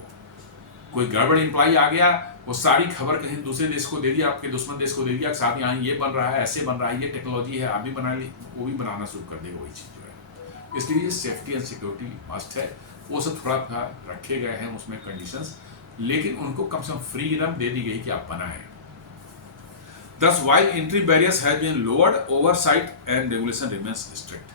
कोई गड़बड़ एम्प्लॉय आ गया, वो सारी खबर कहीं दूसरे देश को दे दिया, आपके दुश्मन देश को दे दिया, साथ यहाँ ये बन रहा है, ऐसे बन रहा है, ये टेक्नोलॉजी है, आप भी बना ली, वो भी बनाना शुरू कर देगा वही चीज़ जो है। इसलिए सेफ्टी एंड सिक्योरिटी मस्ट है। वो सब थोड़ा थोड़ा रखे गए हैं उसमें कंडीशंस, लेकिन उनको कम से कम फ्रीडम दे दी गई कि आप बनाएं। Thus, while entry barriers have been lowered, oversight and regulation remains strict.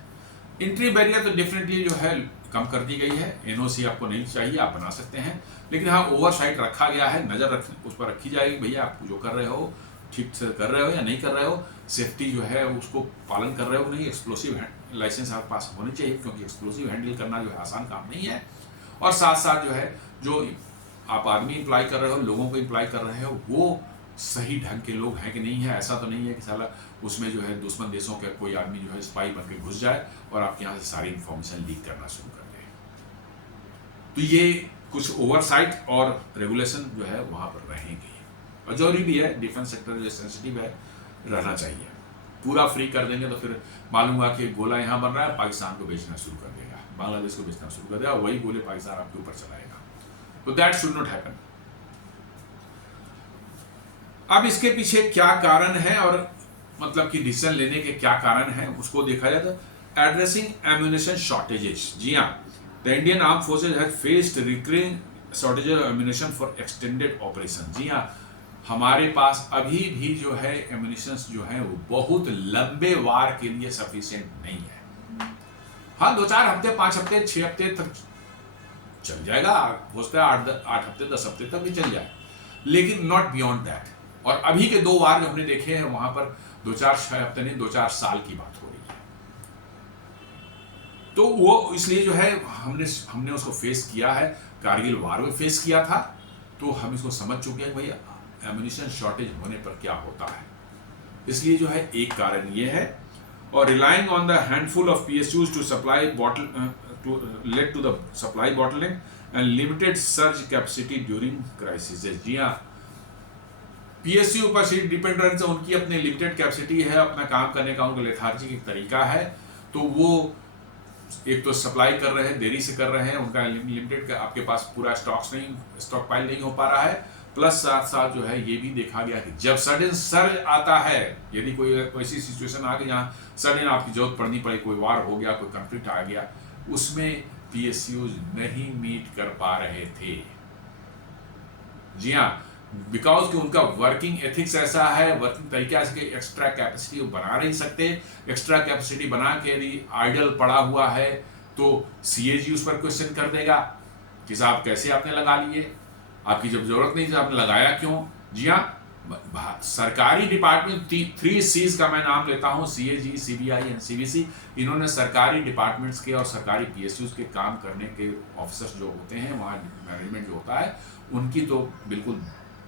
Entry barrier तो डेफिनेटली जो है कम कर दी गई है, एनओसी आपको नहीं चाहिए, आप बना सकते हैं, लेकिन हाँ ओवरसाइट रखा गया है, नज़र उस पर रखी जाएगी, भैया आप जो कर रहे हो ठीक से कर रहे हो या नहीं कर रहे हो, सेफ्टी जो है उसको पालन कर रहे हो नहीं। एक्सप्लोसिव लाइसेंस आपके पास होनी चाहिए, क्योंकि एक्सप्लोसिव हैंडल करना जो है आसान काम नहीं है। और साथ साथ जो है जो आप आदमी इम्प्लाई कर रहे हो, लोगों को इम्प्लाई कर रहे हो, वो सही ढंग के लोग हैं कि नहीं है। ऐसा तो नहीं है कि साला उसमें जो है दुश्मन देशों का कोई आदमी जो है स्पाई बन के घुस जाए और आपके यहाँ से सारी इंफॉर्मेशन लीक करना शुरू कर दे। तो ये कुछ ओवरसाइट और रेगुलेशन जो है वहाँ पर रहेंगे, और जरूरी भी है। डिफेंस सेक्टर जो सेंसिटिव है, रहना चाहिए। पूरा फ्री कर देंगे तो फिर मालूम हुआ कि गोला यहाँ बन रहा है, पाकिस्तान को बेचना शुरू कर देगा, बांग्लादेश को बेचना शुरू कर देगा, वही गोले पाकिस्तान आपके ऊपर चलाएगा। तो दैट शुड नॉट हैपन। अब इसके पीछे क्या कारण है और मतलब कि डिसीजन लेने के क्या कारण है उसको देखा जाए तो एड्रेसिंग एम्यूनेशन शॉर्टेजेस। जी हाँ, the Indian arm forces has faced recurring shortage of ammunition for extended operation. जी हाँ, हमारे पास अभी भी जो है एम्यूनेशन जो है वो बहुत लंबे वार के लिए सफिशिएंट नहीं है। हाँ, 2-4 हफ्ते, 5 हफ्ते, 6 हफ्ते तक चल जाएगा, हो सकता है 8 हफ्ते 10 हफ्ते तक भी चल जाए, लेकिन नॉट बियॉन्ड दैट। और अभी के 2 वार जो हमने देखे हैं वहां पर 2-4 हफ्ते नहीं, 2-4 साल की बात हो रही है। तो वो इसलिए जो है हमने उसको फेस किया है, कारगिल वार में फेस किया था, तो हम इसको समझ चुके हैं भाई एम्यूनिशन शॉर्टेज होने पर क्या होता है। इसलिए जो है एक कारण ये है, और relying on the handful of PSUs to supply bottle to led to the supply bottling and limited surge capacity during crisis. जी हाँ, PSU पर सीट डिपेंडेंस, उनकी अपनी लिमिटेड कैपेसिटी है, अपना काम करने का उनका लेथार्जिक एक तरीका है, तो वो एक तो सप्लाई कर रहे हैं, देरी से कर रहे हैं, उनका लिमिटेड, आपके पास पूरा स्टॉक पाइल नहीं हो पा रहा है। प्लस साथ साथ जो है ये भी देखा गया कि जब सडन सर्ज आता है, यदि कोई ऐसी सिचुएशन आ गई जहाँ सडन आपकी जरूरत पड़नी पड़े, कोई वार हो गया, कोई कंफ्लिक्ट आ गया, उसमें PSUs नहीं मीट कर पा रहे थे। जी हाँ, बिकॉज कि उनका वर्किंग एथिक्स ऐसा है, वर्किंग तरीका ऐसा कि एक्स्ट्रा कैपेसिटी वो बना नहीं सकते। एक्स्ट्रा कैपेसिटी बना के यदि आइडल पड़ा हुआ है तो CAG उस पर क्वेश्चन कर देगा कि साहब कैसे आपने लगा लिए, आपकी जब जरूरत नहीं थी आपने लगाया क्यों। जी हाँ, सरकारी डिपार्टमेंट 3 C's का मैं नाम लेता हूँ, CAG, CBI एंड CBC। इन्होंने सरकारी डिपार्टमेंट्स के और सरकारी PSUs के काम करने के ऑफिसर्स जो होते हैं, वहाँ मैनेजमेंट जो होता है, उनकी तो बिल्कुल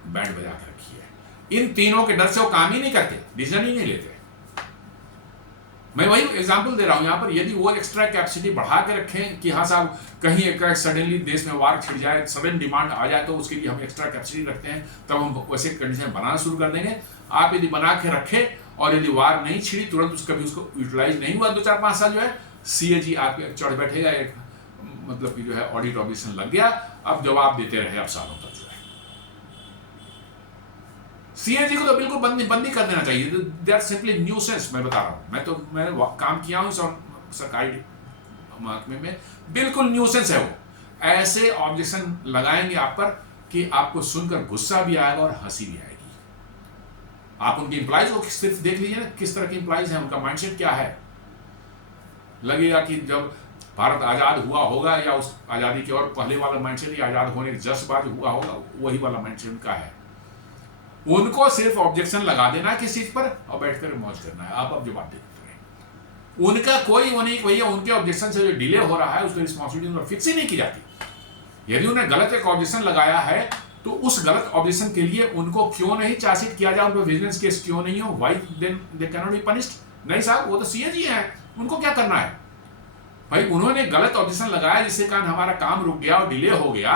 बैंड बजा के रखी है। इन तीनों के डर से वो काम ही नहीं करते, डिसीजन ही नहीं लेते। मैं वही एग्जांपल दे रहा हूं यहाँ पर, यदि वो एक्स्ट्रा कैपेसिटी बढ़ा के रखें कि हाँ साहब कहीं एक सडनली देश में वार छिड़ जाए, सडन डिमांड आ जाए, तो उसके लिए हम एक्स्ट्रा कैपेसिटी रखते हैं, तब हम वैसे कंडीशन बनाना शुरू कर देंगे। आप यदि बना के रखे और यदि वार नहीं छिड़ी, तुरंत कभी उसको यूटिलाइज नहीं हुआ, 2-4-5 साल जो है CAG आपके चढ़ बैठेगा, एक मतलब कि जो है ऑडिट ऑब्जेक्शन लग गया, अब जवाब देते रहे अब सालों तक। CAG को तो बिल्कुल बंदी कर देना चाहिए। They are simply nuisance. मैं बता रहा हूँ, मैं काम किया हूँ सरकारी महकमे में, बिल्कुल न्यूसेंस है वो। ऐसे ऑब्जेक्शन लगाएंगे आप पर कि आपको सुनकर गुस्सा भी आएगा और हंसी भी आएगी। आप उनके एम्प्लॉइज को सिर्फ देख लीजिए ना, किस तरह के एम्प्लॉइज हैं, उनका माइंडसेट क्या है। लगेगा कि जब भारत आज़ाद हुआ होगा या उस आज़ादी के और पहले वाला माइंडसेट, आज़ाद होने के जस्ट बाद हुआ होगा, वही वाला माइंडसेट उनका है। उनको सिर्फ ऑब्जेक्शन लगा देना है किसी चीज पर और बैठकर मौज करना है, आप अब जवाब देते रहे। उनका कोई वो नहीं, भैया उनके ऑब्जेक्शन से जो डिले हो रहा है उसकी रिस्पॉन्सिबिलिटी फिक्स ही नहीं की जाती। यदि उन्हें गलत एक ऑब्जेक्शन लगाया है तो उस गलत ऑब्जेक्शन के लिए उनको क्यों नहीं चार्जशीट किया जाए, उनको विजिलेंस केस क्यों नहीं हो, why then they can not be punished. नहीं साहब, वो तो CAG है, उनको क्या करना है भाई। उन्होंने गलत ऑब्जेक्शन लगाया जिससे कारण हमारा काम रुक गया और डिले हो गया,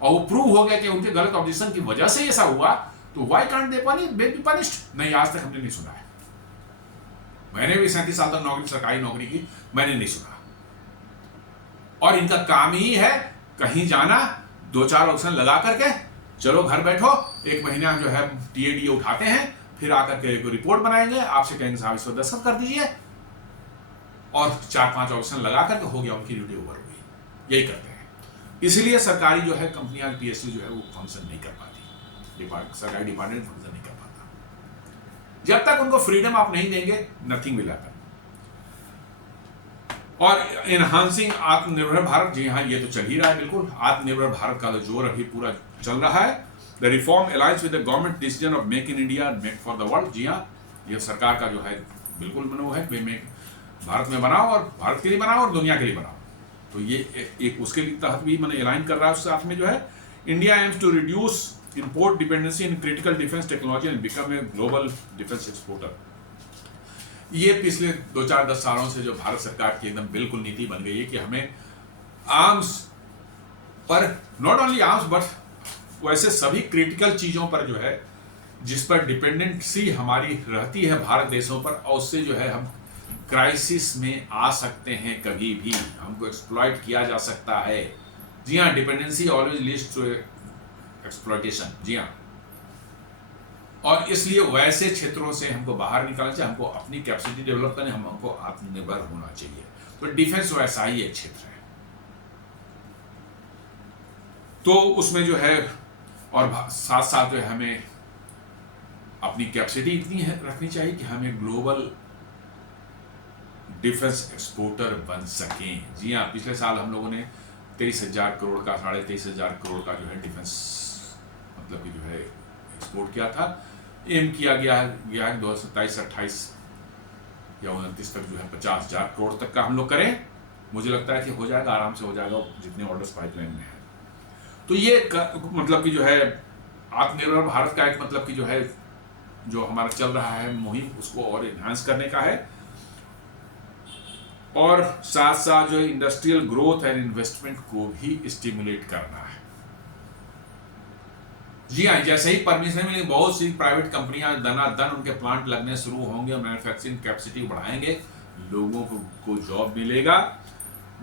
और वो प्रूव हो गया कि उनके गलत ऑब्जेक्शन की वजह से ऐसा हुआ, तो why can't they B punished. नहीं, आज तक हमने नहीं सुना है। मैंने भी 37 साल तक सरकारी नौकरी की, मैंने नहीं सुना। और इनका काम ही है कहीं जाना, 2-4 ऑप्शन लगा करके चलो घर बैठो, 1 महीना जो है टीएडी उठाते हैं, फिर आकर के एक रिपोर्ट बनाएंगे, आपसे कहेंगे साहब इसको दस्तखत कर दीजिए, और 4-5 ऑप्शन लगा करके हो गया, उनकी ड्यूटी ओवर हो गई। यही करते हैं। इसलिए सरकारी जो है कंपनियां, पीएसयू जो है वो फंक्शन नहीं कर पाती, सरकारी डिपार्टमेंट फंक्शन नहीं कर पाता। जब तक उनको फ्रीडम आप नहीं देंगे, नथिंग विल हैपन। और एनहांसिंग आत्मनिर्भर भारत, जी हाँ, ये तो चल ही रहा है बिल्कुल। आत्मनिर्भर भारत का जोर अभी पूरा चल रहा है। The reform aligns with the government decision of make in India, make for the world. जी हाँ, ये सरकार का जो है बिल्कुल मनो है, मेक भारत में बनाओ, और भारत के लिए बनाओ और दुनिया के लिए बनाओ। तो ये एक उसके तहत भी मैंने अलाइन कर रहा है। उस साथ में जो है India aims to reduce import dependency in critical defence technology and become a global defence exporter. ये पिछले 2-4-10 सालों से जो भारत सरकार की एकदम बिल्कुल नीति बन गई है कि हमें आर्म्स पर, नॉट ओनली आर्म्स बट वैसे सभी क्रिटिकल चीज़ों पर जो है, जिस पर डिपेंडेंसी हमारी रहती है भारत देशों पर, और उससे जो है हम क्राइसिस में आ सकते हैं, कभी भी हमको एक्सप्लॉइट किया जा सकता है। जी हाँ, dependency always leads to exploitation. जी हाँ, और इसलिए वैसे क्षेत्रों से हमको बाहर निकालना चाहिए, हमको अपनी कैपेसिटी डेवलप करनी, हमको आत्मनिर्भर होना चाहिए। तो डिफेंस वैसा ही एक क्षेत्र है। तो उसमें जो है, और साथ साथ जो है हमें अपनी कैपेसिटी इतनी है रखनी चाहिए कि हमें ग्लोबल डिफेंस एक्सपोर्टर बन सकें। जी हाँ, पिछले साल हम लोगों ने 23,000 करोड़ का, 23,500 करोड़ का जो है डिफेंस मतलब कि जो है एक्सपोर्ट किया था। एम किया गया है 2027-28 या 29 तक जो है 50,000 करोड़ तक का हम लोग करें। मुझे लगता है कि हो जाएगा, आराम से हो जाएगा, जितने ऑर्डर्स पाइपलाइन में है। तो ये मतलब कि जो है आत्मनिर्भर भारत का एक मतलब कि जो है, जो हमारा चल रहा है मुहिम, उसको और एनहांस करने का है। और साथ साथ जो इंडस्ट्रियल ग्रोथ एंड इन्वेस्टमेंट को भी स्टिमुलेट करना है। जी हाँ, जैसे ही परमिशन मिलेगी, बहुत सी प्राइवेट कंपनियां दनादन उनके प्लांट लगने शुरू होंगे, मैन्युफैक्चरिंग कैपेसिटी बढ़ाएंगे, लोगों को जॉब मिलेगा।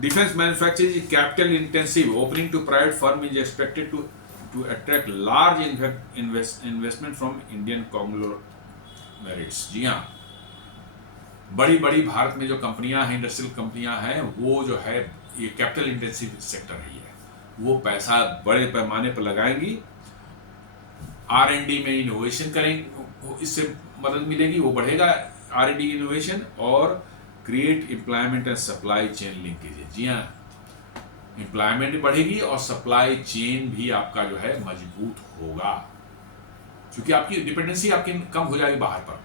Defence manufacturing is capital intensive, opening to private firm is expected to attract large investment from Indian conglomerates. जी हाँ, बड़ी बड़ी भारत में जो कंपनियां हैं, इंडस्ट्रियल कंपनियां हैं, वो जो है ये कैपिटल इंटेंसिव सेक्टर है, वो पैसा बड़े पैमाने पर लगाएंगी, R&D में इनोवेशन करेंगे, इससे मदद मिलेगी, वो बढ़ेगा R&D इनोवेशन, और create employment and supply chain linkage. जी हाँ, एम्प्लॉयमेंट बढ़ेगी और सप्लाई चेन भी आपका जो है मजबूत होगा, क्योंकि आपकी डिपेंडेंसी आपकी कम हो जाएगी बाहर पर।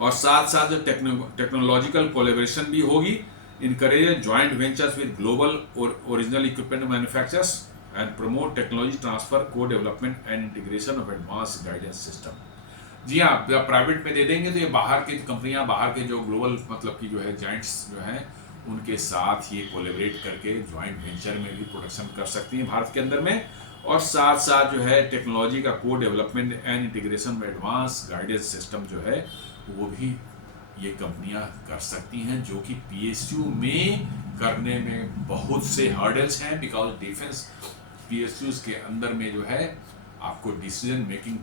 और साथ साथ जो टेक्नोलॉजिकल कोलैबोरेशन भी होगी, encourage joint ventures with global और original equipment manufacturers and promote technology transfer, codevelopment and integration of advance guidance system. जी हाँ, जब प्राइवेट में दे देंगे तो ये बाहर की कंपनियां, बाहर के जो ग्लोबल मतलब की जो है जाइंट्स जो हैं, उनके साथ ये कोलैबोरेट करके जॉइंट वेंचर में भी प्रोडक्शन कर सकती हैं भारत के अंदर में। और साथ साथ जो है टेक्नोलॉजी का को डेवलपमेंट एंड इंटीग्रेशन में एडवांस गाइडेंस सिस्टम जो है वो भी ये कंपनियां कर सकती हैं, जो कि पीएसयू में करने में बहुत से हर्डल्स हैं, बिकॉज डिफेंस पीएसयूज के अंदर में जो है आपको डिसीजन मेकिंग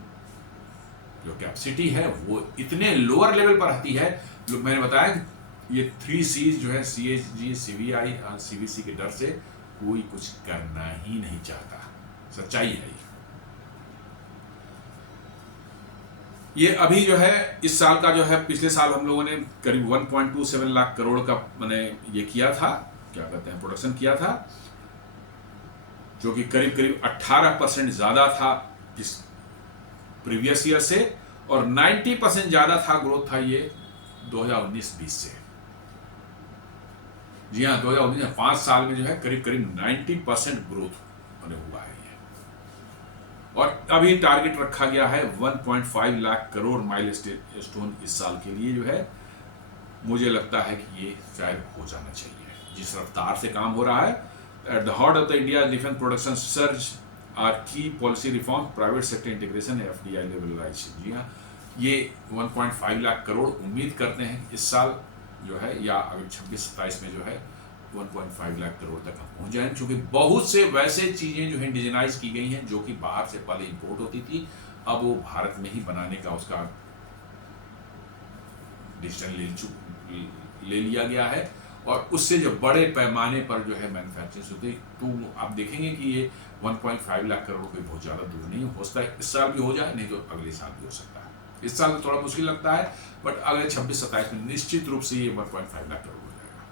जो कैपेसिटी है वो इतने लोअर लेवल पर आती है। मैंने बताया कि ये 3 C's जो है, CAG, CBI और CBC के डर से कोई कुछ करना ही नहीं चाहता, सच्चाई है ये। अभी जो है इस साल का जो है, पिछले साल हम लोगों ने करीब 1.27 लाख करोड़ का मैंने ये किया था, क्या कहते हैं, प्रोडक्शन किया था, जो कि करीब 18% ज़्यादा था इस प्रीवियस ईयर से, और 90% ज़्यादा था ग्रोथ था ये 2019-20 से। जी हाँ, 2019 में 5 साल में जो है करीब 90% ग्रोथ होने हुआ है। और अभी टारगेट रखा गया है 1.5 लाख करोड़ माइलस्टोन इस साल के लिए जो है। मुझे लगता है कि ये शायद हो जाना चाहिए, जिस रफ्तार से काम हो रहा है। At the heart of the India defence production surge are key policy reform, private sector integration, FDI liberalisation. जी हाँ, ये 1.5 लाख करोड़ उम्मीद करते हैं इस साल जो है, या अगर 26-27 में जो है 1.5 लाख करोड़ तक हम पहुंच जाएंगे, क्योंकि बहुत से वैसे चीज़ें जो है इंडिजिनाइज की गई हैं जो कि बाहर से पहले इंपोर्ट होती थी, अब वो भारत में ही बनाने का उसका डिसीजन ले लिया गया है, और उससे जो बड़े पैमाने पर जो है मैन्युफैक्चरिंग होती है, तो आप देखेंगे कि ये 1.5 लाख करोड़ कोई बहुत ज़्यादा दूर नहीं हो सकता है। इस साल भी हो जाए, नहीं तो अगले साल भी हो सकता है। इस साल तो थोड़ा मुश्किल लगता है, बट अगले 26-27 में निश्चित रूप से ये 1.5 लाख करोड़ हो जाएगा।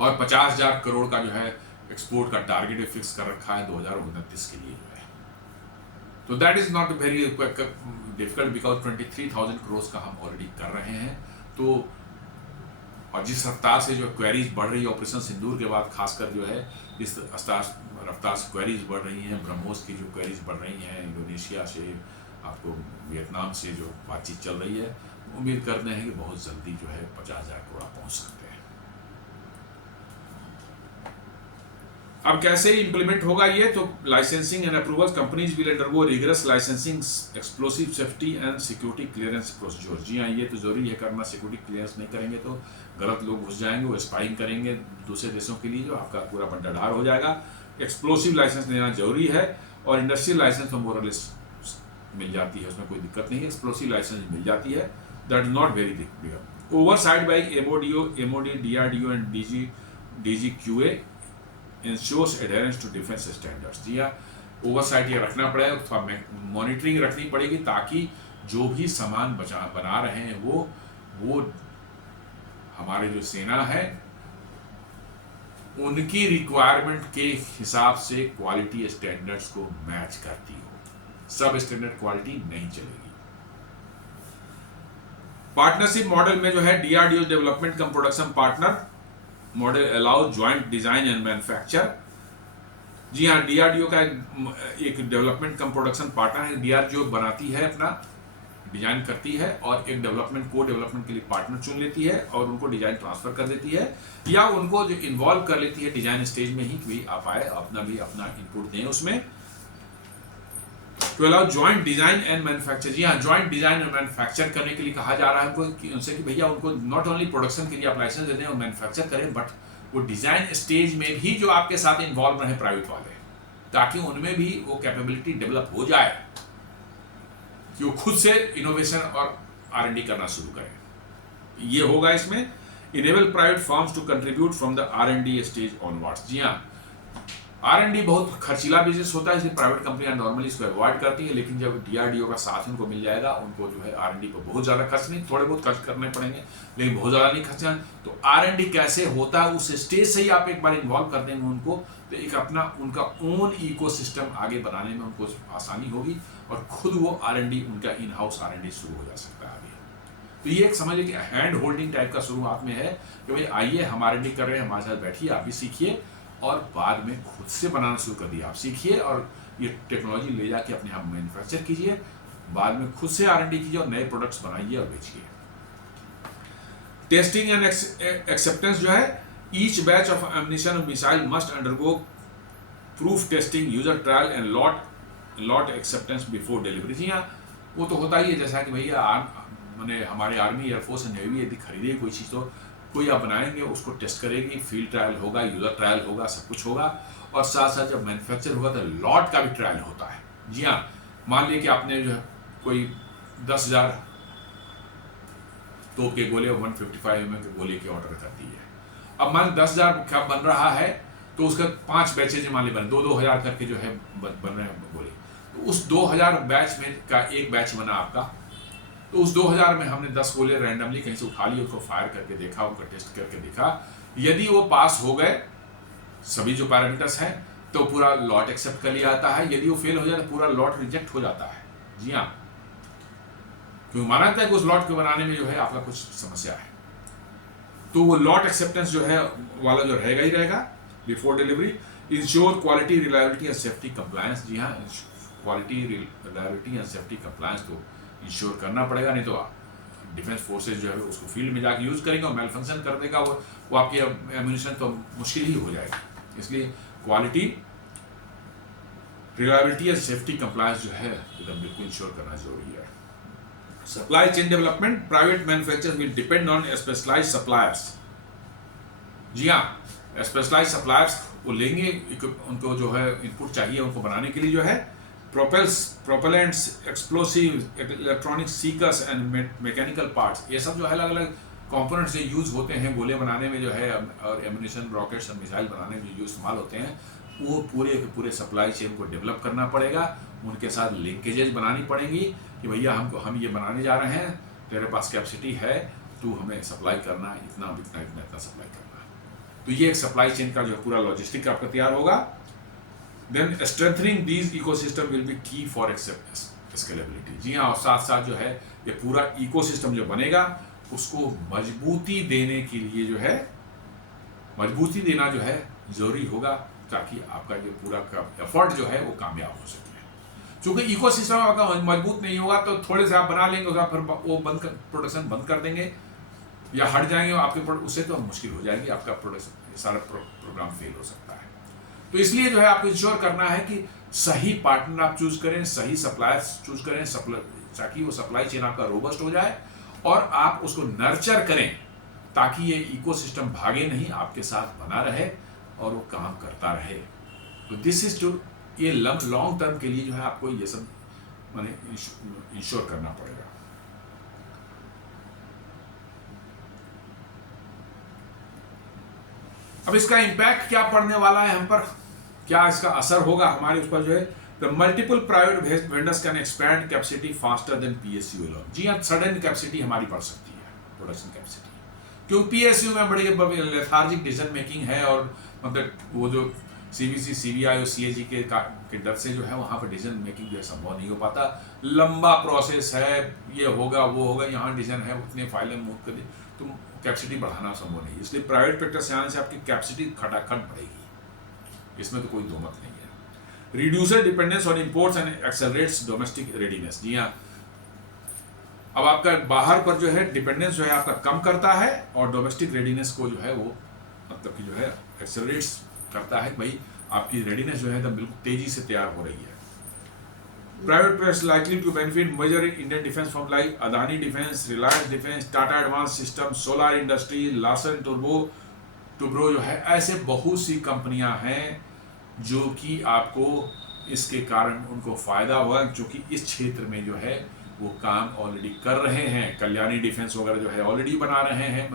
और 50,000 करोड़ का जो है एक्सपोर्ट का टारगेट फिक्स कर रखा है 2029 के लिए जो है। तो that is not very difficult, because 23,000 crore का हम ऑलरेडी कर रहे हैं। तो और जिस रफ्तार से जो क्वेरीज बढ़ रही है ऑपरेशन सिंदूर के बाद, खासकर जो है इस रफ्तार से क्वेरीज बढ़ रही हैं, ब्रह्मोस की जो क्वेरीज बढ़ रही हैं, इंडोनेशिया से, आपको वियतनाम से जो बातचीत चल रही है, उम्मीद करते हैं कि बहुत जल्दी जो है 50,000 करोड़ पहुंच सकते हैं। अब कैसे इंप्लीमेंट होगा ये? तो licensing and approvals, companies will undergo rigorous licensing, explosive safety and security clearance procedure. जी हाँ, ये तो जरूरी है करना। सिक्योरिटी क्लियरेंस नहीं करेंगे तो गलत लोग घुस जाएंगे, वो स्पाइंग करेंगे दूसरे देशों के लिए, जो आपका पूरा बंटाढार हो जाएगा। एक्सप्लोसिव लाइसेंस लेना जरूरी है, और इंडस्ट्रियल लाइसेंस तो मोरलेस मिल जाती है, उसमें कोई दिक्कत नहीं है। एक्सप्लोसिव लाइसेंस मिल जाती है, that is not very big. Oversight by MoD, DRDO and DGQA ensures adherence to defence standards. जी हाँ, ओवरसाइट ये रखना पड़ेगा, थोड़ा मॉनिटरिंग रखनी पड़ेगी, ताकि जो भी सामान बना रहे हैं वो हमारे जो सेना है उनकी रिक्वायरमेंट के हिसाब से क्वालिटी स्टैंडर्ड्स को मैच करती हो। सब स्टैंडर्ड क्वालिटी नहीं चलेगी। पार्टनरशिप मॉडल में जो है DRDO development cum production partner model allow joint design and manufacture. जी हाँ, डीआरडीओ का एक डेवलपमेंट कम प्रोडक्शन पार्टनर है। डीआरडीओ बनाती है, अपना डिजाइन करती है, और एक डेवलपमेंट को डेवलपमेंट के लिए पार्टनर चुन लेती है, और उनको डिजाइन ट्रांसफर कर देती है, या उनको जो इन्वॉल्व कर लेती है डिजाइन स्टेज में ही, कि आप आए अपना इनपुट दें उसमें। To allow joint design and manufacture. जी हाँ, ज्वाइंट डिजाइन और मैन्युफैक्चर करने के लिए कहा जा रहा है उनसे कि भैया उनको नॉट ओनली प्रोडक्शन के लिए आप लाइसेंस दे दें और मैन्युफैक्चर करें, बट वो डिजाइन स्टेज में भी जो आपके साथ इन्वॉल्व रहे प्राइवेट वाले, ताकि उनमें भी वो कैपेबिलिटी डेवलप हो जाए कि वो खुद से इनोवेशन और R&D करना शुरू करें। ये होगा इसमें। Enable private firms to contribute from the R&D stage onwards. जी हाँ, R&D बहुत खर्चीला बिजनेस होता है, इसलिए प्राइवेट कंपनियां नॉर्मली इसको अवॉइड करती है, लेकिन जब डीआरडीओ का साथ उनको मिल जाएगा, उनको जो है R&D पर बहुत ज़्यादा खर्च नहीं, थोड़े बहुत खर्च करने पड़ेंगे, लेकिन बहुत ज़्यादा नहीं खर्चना। तो R&D कैसे होता है, उस स्टेज से ही आप एक बार इन्वॉल्व कर देंगे उनको, तो एक अपना उनका ओन इकोसिस्टम आगे बनाने में उनको आसानी होगी, और खुद वो R&D उनका इन हाउस R&D शुरू हो जा सकता है आगे। तो ये एक समझ लीजिए कि हैंड होल्डिंग टाइप का शुरुआत में है, कि भाई आइए हम R&D कर रहे हैं, हमारे साथ बैठिए, आप भी सीखिए, और बाद में खुद से बनाना शुरू कर दिया, आप सीखिए और ये टेक्नोलॉजी ले जाके अपने आप मैन्युफैक्चर कीजिए, बाद में खुद से R&D कीजिए और नए प्रोडक्ट्स बनाइए और बेचिए। टेस्टिंग एंड एक्सेप्टेंस जो है, ईच बैच ऑफ एम्यूनिशन और missile must undergo proof testing, user trial and lot acceptance before delivery. जी हाँ, वो तो होता ही है, जैसा कि भैया मैंने हमारे आर्मी, एयरफोर्स एंड नेवी यदि खरीदे कोई चीज़, तो कोई आप बनाएंगे, उसको टेस्ट करेगी, फील्ड ट्रायल होगा, यूजर ट्रायल होगा, सब कुछ होगा, और साथ साथ जब मैन्युफैक्चर होगा तो लॉट का भी ट्रायल होता है। जी हाँ, मान लीजिए कि आपने जो है कोई 10,000 तोप के गोले, 155 mm के गोले की ऑर्डर कर दी है। अब मान 10,000 क्या बन रहा है, तो उसका 5 बैचेज मान लीजिए बने, 2,000 करके जो है बन रहे हैं गोले, तो उस 2,000 बैच में का एक बैच बना आपका, तो उस 2,000 में हमने 10 गोले रैंडमली कहीं से उठा लिए, उसको फायर करके देखा, उनको टेस्ट करके देखा, यदि वो पास हो गए सभी जो पैरामीटर्स हैं, तो पूरा लॉट एक्सेप्ट कर लिया जाता है। यदि वो फेल हो जाए तो पूरा लॉट रिजेक्ट हो जाता है। जी हाँ, क्योंकि माना जाता है कि उस लॉट को बनाने में जो है आपका कुछ समस्या है, तो वो लॉट एक्सेप्टेंस जो है वाला जो रहेगा ही रहेगा before delivery. Ensure quality, reliability and safety compliance. जी हाँ, quality, reliability and safety compliance तो इंश्योर करना पड़ेगा, नहीं तो डिफेंस फोर्सेज जो है उसको फील्ड में जाकर यूज करेंगे और मेल फंक्शन कर देगा, वो आपकी एम्यूनिशन तो मुश्किल ही हो जाएगा। इसलिए quality, reliability and safety compliance जो है एकदम बिल्कुल इंश्योर करना जरूरी है। Supply chain development, private manufacturers will depend on specialised suppliers जी हाँ, स्पेशलाइज सप्लायर्स वो लेंगे, उनको जो है इनपुट चाहिए उनको बनाने के लिए जो है propellants, explosive, electronic seekers and mechanical parts, ये सब जो है अलग अलग कंपोनेंट्स जो यूज़ होते हैं गोले बनाने में जो है, और एमुनिशन, रॉकेट्स और मिसाइल बनाने में जो इस्तेमाल होते हैं, वो पूरे के पूरे सप्लाई चेन को डेवलप करना पड़ेगा। उनके साथ लिंकेजेज बनानी पड़ेंगी कि भैया हम ये बनाने जा रहे हैं, तेरे पास कैपेसिटी है, तू हमें सप्लाई करना, इतना सप्लाई करना। तो ये एक सप्लाई चेन का जो पूरा लॉजिस्टिक आपका तैयार होगा। Then strengthening these ecosystem will be key for scalability. जी हाँ, और साथ साथ जो है ये पूरा इकोसिस्टम जो बनेगा उसको मजबूती देने के लिए जो है, मजबूती देना जो है जरूरी होगा, ताकि आपका जो पूरा का एफर्ट जो है वो कामयाब हो सके। क्योंकि इकोसिस्टम आपका मजबूत नहीं होगा तो थोड़े से आप बना लेंगे, उसका फिर वो प्रोडक्शन बंद कर देंगे या हट जाएंगे आपके, उससे तो मुश्किल हो जाएगी, आपका प्रोडक्शन सारा प्रोग्राम फेल हो सकता है। तो इसलिए जो है आपको इंश्योर करना है कि सही पार्टनर आप चूज करें, सही सप्लायर्स चूज करें, ताकि वो सप्लाई चेन आपका रोबस्ट हो जाए और आप उसको नर्चर करें, ताकि ये इकोसिस्टम भागे नहीं, आपके साथ बना रहे और वो काम करता रहे। तो दिस इज टू, ये लॉन्ग टर्म के लिए जो है आपको ये सब माने इंश्योर करना पड़ेगा। अब इसका इम्पैक्ट क्या पड़ने वाला है हम पर, क्या इसका असर होगा हमारे उस पर जो है, the multiple private vendors can expand capacity faster than PSU alone. जी हाँ, सडन कैपेसिटी हमारी बढ़ सकती है, प्रोडक्शन कैपेसिटी, क्योंकि पीएसयू में बड़ी लेथार्जिक डिसीजन मेकिंग है, और मतलब वो जो सीबीसी, सीबीआई और सीएजी के डर से जो है वहाँ पर डिसीजन मेकिंग जो है संभव नहीं हो पाता, लंबा प्रोसेस है, ये होगा वो होगा, यहाँ डिसीजन है, उतने फाइलें मूव कर दी, तो कैपेसिटी बढ़ाना संभव नहीं। इसलिए प्राइवेट सेक्टर से आने से आपकी कैपेसिटी खटाखट बढ़ेगी, इसमें तो कोई दो मत नहीं है। Reduces dependence on imports and accelerates domestic readiness. जी हाँ, अब आपका बाहर पर जो है डिपेंडेंस जो है आपका कम करता है, और डोमेस्टिक रेडीनेस को जो है वो मतलब कि जो है एक्सेलरेट्स करता है, भाई आपकी रेडीनेस जो है एकदम बिल्कुल तेजी से तैयार हो रही है। Private players likely to benefit major Indian defence firm like Adani defence, Reliance defence, Tata advance system, Solar industry, Larsen Toubro जो है, ऐसे बहुत सी कंपनियां हैं जो कि आपको इसके कारण उनको फायदा हुआ, क्योंकि इस क्षेत्र में जो है वो काम ऑलरेडी कर रहे हैं। कल्याणी डिफेंस वगैरह जो है ऑलरेडी बना रहे हैं,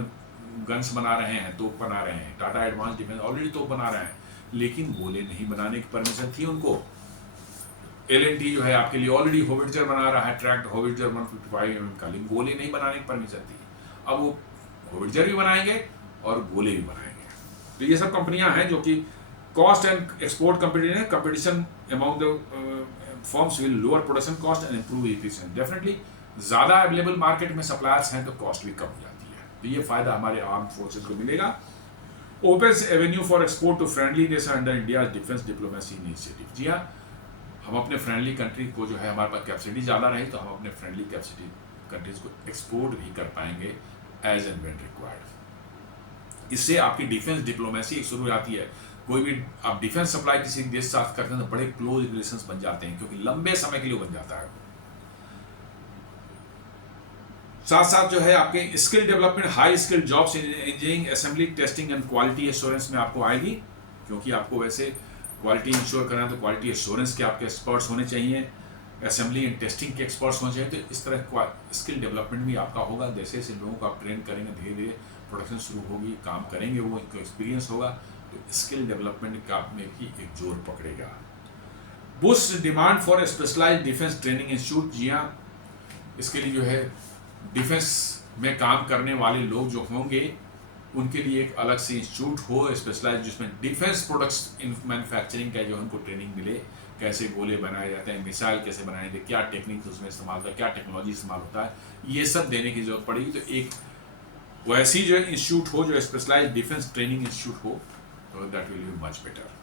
गन्स बना रहे हैं, तोप बना रहे हैं। टाटा एडवांस डिफेंस ऑलरेडी तोप बना रहे हैं, लेकिन गोले नहीं बनाने की परमिशन थी उनको। एल&टी जो है आपके लिए ऑलरेडी होविट्जर बना रहा है, ट्रैक्ड होविट्जर 155 mm का, लेकिन गोले नहीं बनाने की परमिशन थी। अब वो होविट्जर भी बनाएंगे और गोले भी बनाएंगे। तो ये सब कंपनियां हैं जो कि cost and export competition among the firms will lower production cost and improve efficiency. Definitely ज़्यादा अवेलेबल मार्केट में सप्लायर्स हैं तो कॉस्ट भी कम हो जाती है, तो ये फायदा हमारे आर्म फोर्सेज को मिलेगा। Opens avenue for export to friendly nation under India defence diplomacy initiative. जी हाँ, हम अपने फ्रेंडली कंट्री को जो है, हमारे पास कैपेसिटी ज़्यादा रही तो हम अपने फ्रेंडली कैपेसिटी कंट्रीज को एक्सपोर्ट भी कर पाएंगे एज एंड व्हेन रिक्वायर्ड। इससे आपकी डिफेंस डिप्लोमेसी शुरू हो जाती है। कोई भी आप डिफेंस सप्लाई किसी देश के साथ करते हैं तो बड़े क्लोज रिलेशंस बन जाते हैं, क्योंकि लंबे समय के लिए बन जाता है। साथ साथ जो है आपके skill development, high skill jobs in engineering, assembly, testing and quality assurance में आपको आएगी, क्योंकि आपको वैसे क्वालिटी इंश्योर करना है तो क्वालिटी एश्योरेंस के आपके एक्सपर्ट्स होने चाहिए, असेंबली एंड टेस्टिंग के एक्सपर्ट्स होने चाहिए। तो इस तरह स्किल डेवलपमेंट भी आपका होगा। जैसे जैसे लोगों को आप ट्रेन करेंगे, धीरे धीरे प्रोडक्शन शुरू होगी, काम करेंगे, वो इनको एक्सपीरियंस होगा, तो स्किल डेवलपमेंट का में भी एक जोर पकड़ेगा। Boost demand for specialised defence training institute. जी हाँ, इसके लिए जो है डिफेंस में काम करने वाले लोग जो होंगे उनके लिए एक अलग से इंस्टीट्यूट हो स्पेशलाइज, जिसमें डिफेंस प्रोडक्ट्स इन मैन्युफैक्चरिंग का जो उनको ट्रेनिंग मिले, कैसे गोले बनाए जाते हैं, मिसाइल कैसे बनाए जाते हैं, क्या टेक्निक उसमें इस्तेमाल होता है, क्या टेक्नोलॉजी इस्तेमाल होता है, ये सब देने की जरूरत पड़ेगी। तो एक वैसी जो इंस्टीट्यूट हो जो स्पेशलाइज डिफेंस ट्रेनिंग इंस्टीट्यूट हो, तो that will be much better.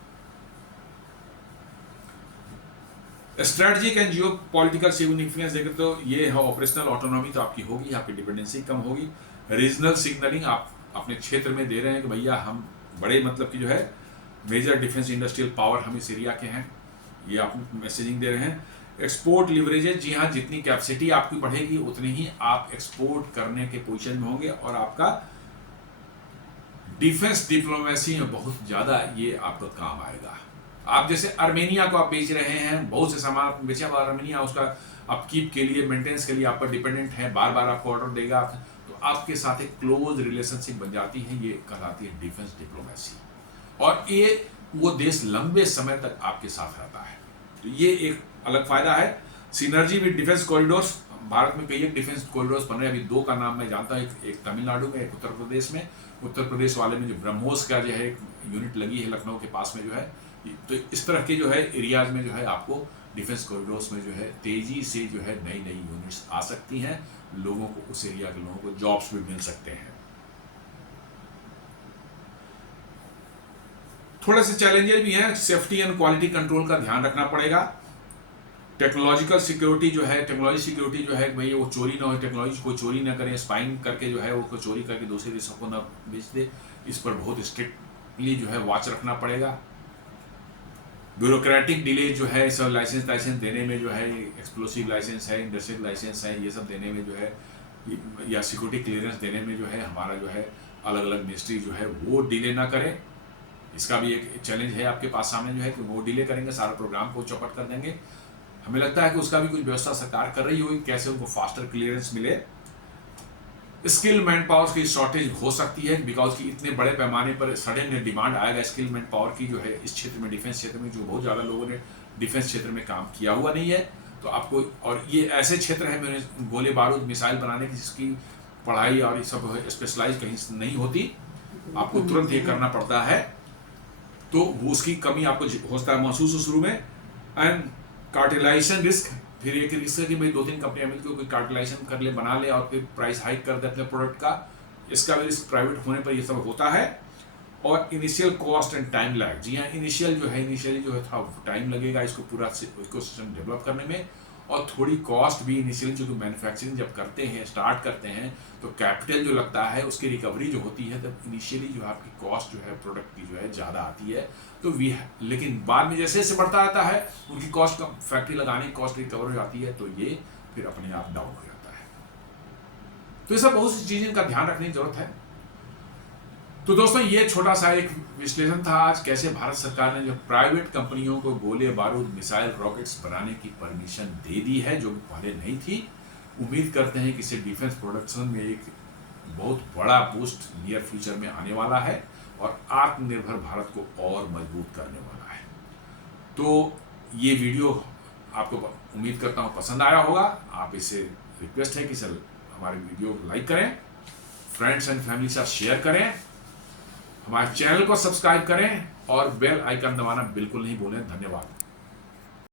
Strategic and Jio political significance देखें तो ये है ऑपरेशनल ऑटोनॉमी तो आपकी होगी, आपकी डिपेंडेंसी कम होगी। रीजनल सिग्नलिंग आप अपने क्षेत्र में दे रहे हैं कि भैया हम बड़े मतलब कि जो है मेजर डिफेंस इंडस्ट्रियल पावर हम इस एरिया के हैं, ये आप मैसेजिंग दे रहे हैं। एक्सपोर्ट लिवरेजेज, जी हाँ, जितनी कैपेसिटी आपकी बढ़ेगी उतनी ही आप एक्सपोर्ट करने के पोजीशन में होंगे और आपका डिफेंस डिप्लोमेसी में बहुत ज़्यादा ये आपको काम आएगा। आप जैसे आर्मेनिया को आप बेच रहे हैं, बहुत से सामान आप बेचे, आर्मेनिया उसका अपकीप के लिए, मेंटेनेंस के लिए आप पर डिपेंडेंट है, बार बार आपको ऑर्डर देगा, तो आपके साथ एक क्लोज रिलेशनशिप बन जाती है, ये कहलाती है डिफेंस डिप्लोमेसी। और ये वो देश लंबे समय तक आपके साथ रहता है, तो ये एक अलग फायदा है। Synergy with defence corridors, Bharat में कई एक डिफेंस कॉरिडोर्स बन रहे हैं। अभी दो का नाम मैं जानता हूँ, एक तमिलनाडु में, एक उत्तर प्रदेश में। उत्तर प्रदेश वाले में जो ब्रह्मोस का जो है एक यूनिट लगी है लखनऊ के पास में जो है, तो इस तरह के जो है एरियाज में जो है आपको डिफेंस कॉरिडोर्स में जो है तेजी से जो है नई नई यूनिट्स आ सकती हैं, लोगों को, उस एरिया के लोगों को जॉब्स भी मिल सकते हैं। थोड़े से चैलेंजेस भी हैं, सेफ्टी एंड क्वालिटी कंट्रोल का ध्यान रखना पड़ेगा। टेक्नोलॉजिकल सिक्योरिटी जो है, टेक्नोलॉजी सिक्योरिटी जो है, भाई वो चोरी ना हो, टेक्नोलॉजी को चोरी ना करें, स्पाइंग करके जो है वो चोरी करके दूसरे देशों को ना बेच दे, इस पर बहुत स्ट्रिक्टली जो है वॉच रखना पड़ेगा। ब्यूरोक्रेटिक डिले जो है, सब लाइसेंस देने में जो है, एक्सप्लोसिव लाइसेंस है, इंडस्ट्रियल लाइसेंस है, ये सब देने में जो है, या सिक्योरिटी क्लियरेंस देने में जो है हमारा जो है अलग अलग मिनिस्ट्री जो है वो डिले ना करे। इसका भी एक चैलेंज है आपके पास सामने जो है कि वो डिले करेंगे, सारा प्रोग्राम को चौपट कर देंगे। हमें लगता है कि उसका भी कुछ व्यवस्था सरकार कर रही होगी, कैसे उनको फास्टर क्लियरेंस मिले। स्किल मैन पावर की शॉर्टेज हो सकती है, बिकॉज कि इतने बड़े पैमाने पर सडन डिमांड आएगा स्किल मैन पावर की जो है इस क्षेत्र में, डिफेंस क्षेत्र में, जो बहुत ज़्यादा लोगों ने डिफेंस क्षेत्र में काम किया हुआ नहीं है। तो आपको, और ये ऐसे क्षेत्र है मैंने गोले बारूद मिसाइल बनाने की जिसकी पढ़ाई और ये सब स्पेशलाइज कहीं नहीं होती, आपको तुरंत ये करना पड़ता है, तो उसकी कमी आपको होता है महसूस शुरू में। एंड कार्टेलाइजेशन रिस्क, फिर एक रिस्क है कि भाई 2-3 कंपनियां मिलकर कोई कार्टेलाइजेशन कर ले, बना ले और फिर प्राइस हाइक कर दे अपने प्रोडक्ट का, इसका भी रिस्क प्राइवेट होने पर ये सब होता है। और initial cost and time lag, जी हाँ, इनिशियली जो है थोड़ा टाइम लगेगा इसको पूरा इकोसिस्टम डेवलप करने में, और थोड़ी कॉस्ट भी इनिशियली, जो मैन्युफैक्चरिंग जब करते हैं, स्टार्ट करते हैं, तो कैपिटल जो लगता है उसकी रिकवरी जो होती है, तब इनिशियली जो आपकी कॉस्ट जो है प्रोडक्ट की जो है ज़्यादा आती है, तो लेकिन बाद में जैसे जैसे बढ़ता रहता है उनकी कॉस्ट, फैक्ट्री लगाने की कॉस्ट रिकवर हो जाती है, तो ये फिर अपने आप डाउन हो जाता है। तो ये सब बहुत सी चीज़ें का ध्यान रखने की जरूरत है। तो दोस्तों, ये छोटा सा एक विश्लेषण था आज, कैसे भारत सरकार ने जो प्राइवेट कंपनियों को गोले बारूद मिसाइल रॉकेट्स बनाने की परमिशन दे दी है, जो पहले नहीं थी। उम्मीद करते हैं कि इससे डिफेंस प्रोडक्शन में एक बहुत बड़ा बूस्ट नियर फ्यूचर में आने वाला है और आत्मनिर्भर भारत को और मजबूत करने वाला है। तो ये वीडियो आपको उम्मीद करता हूँ पसंद आया होगा। आप इससे रिक्वेस्ट है कि सर हमारे वीडियो को लाइक करें, फ्रेंड्स एंड फैमिली के साथ शेयर करें, हमारे चैनल को सब्सक्राइब करें और बेल आइकन दबाना बिल्कुल नहीं भूलें। धन्यवाद।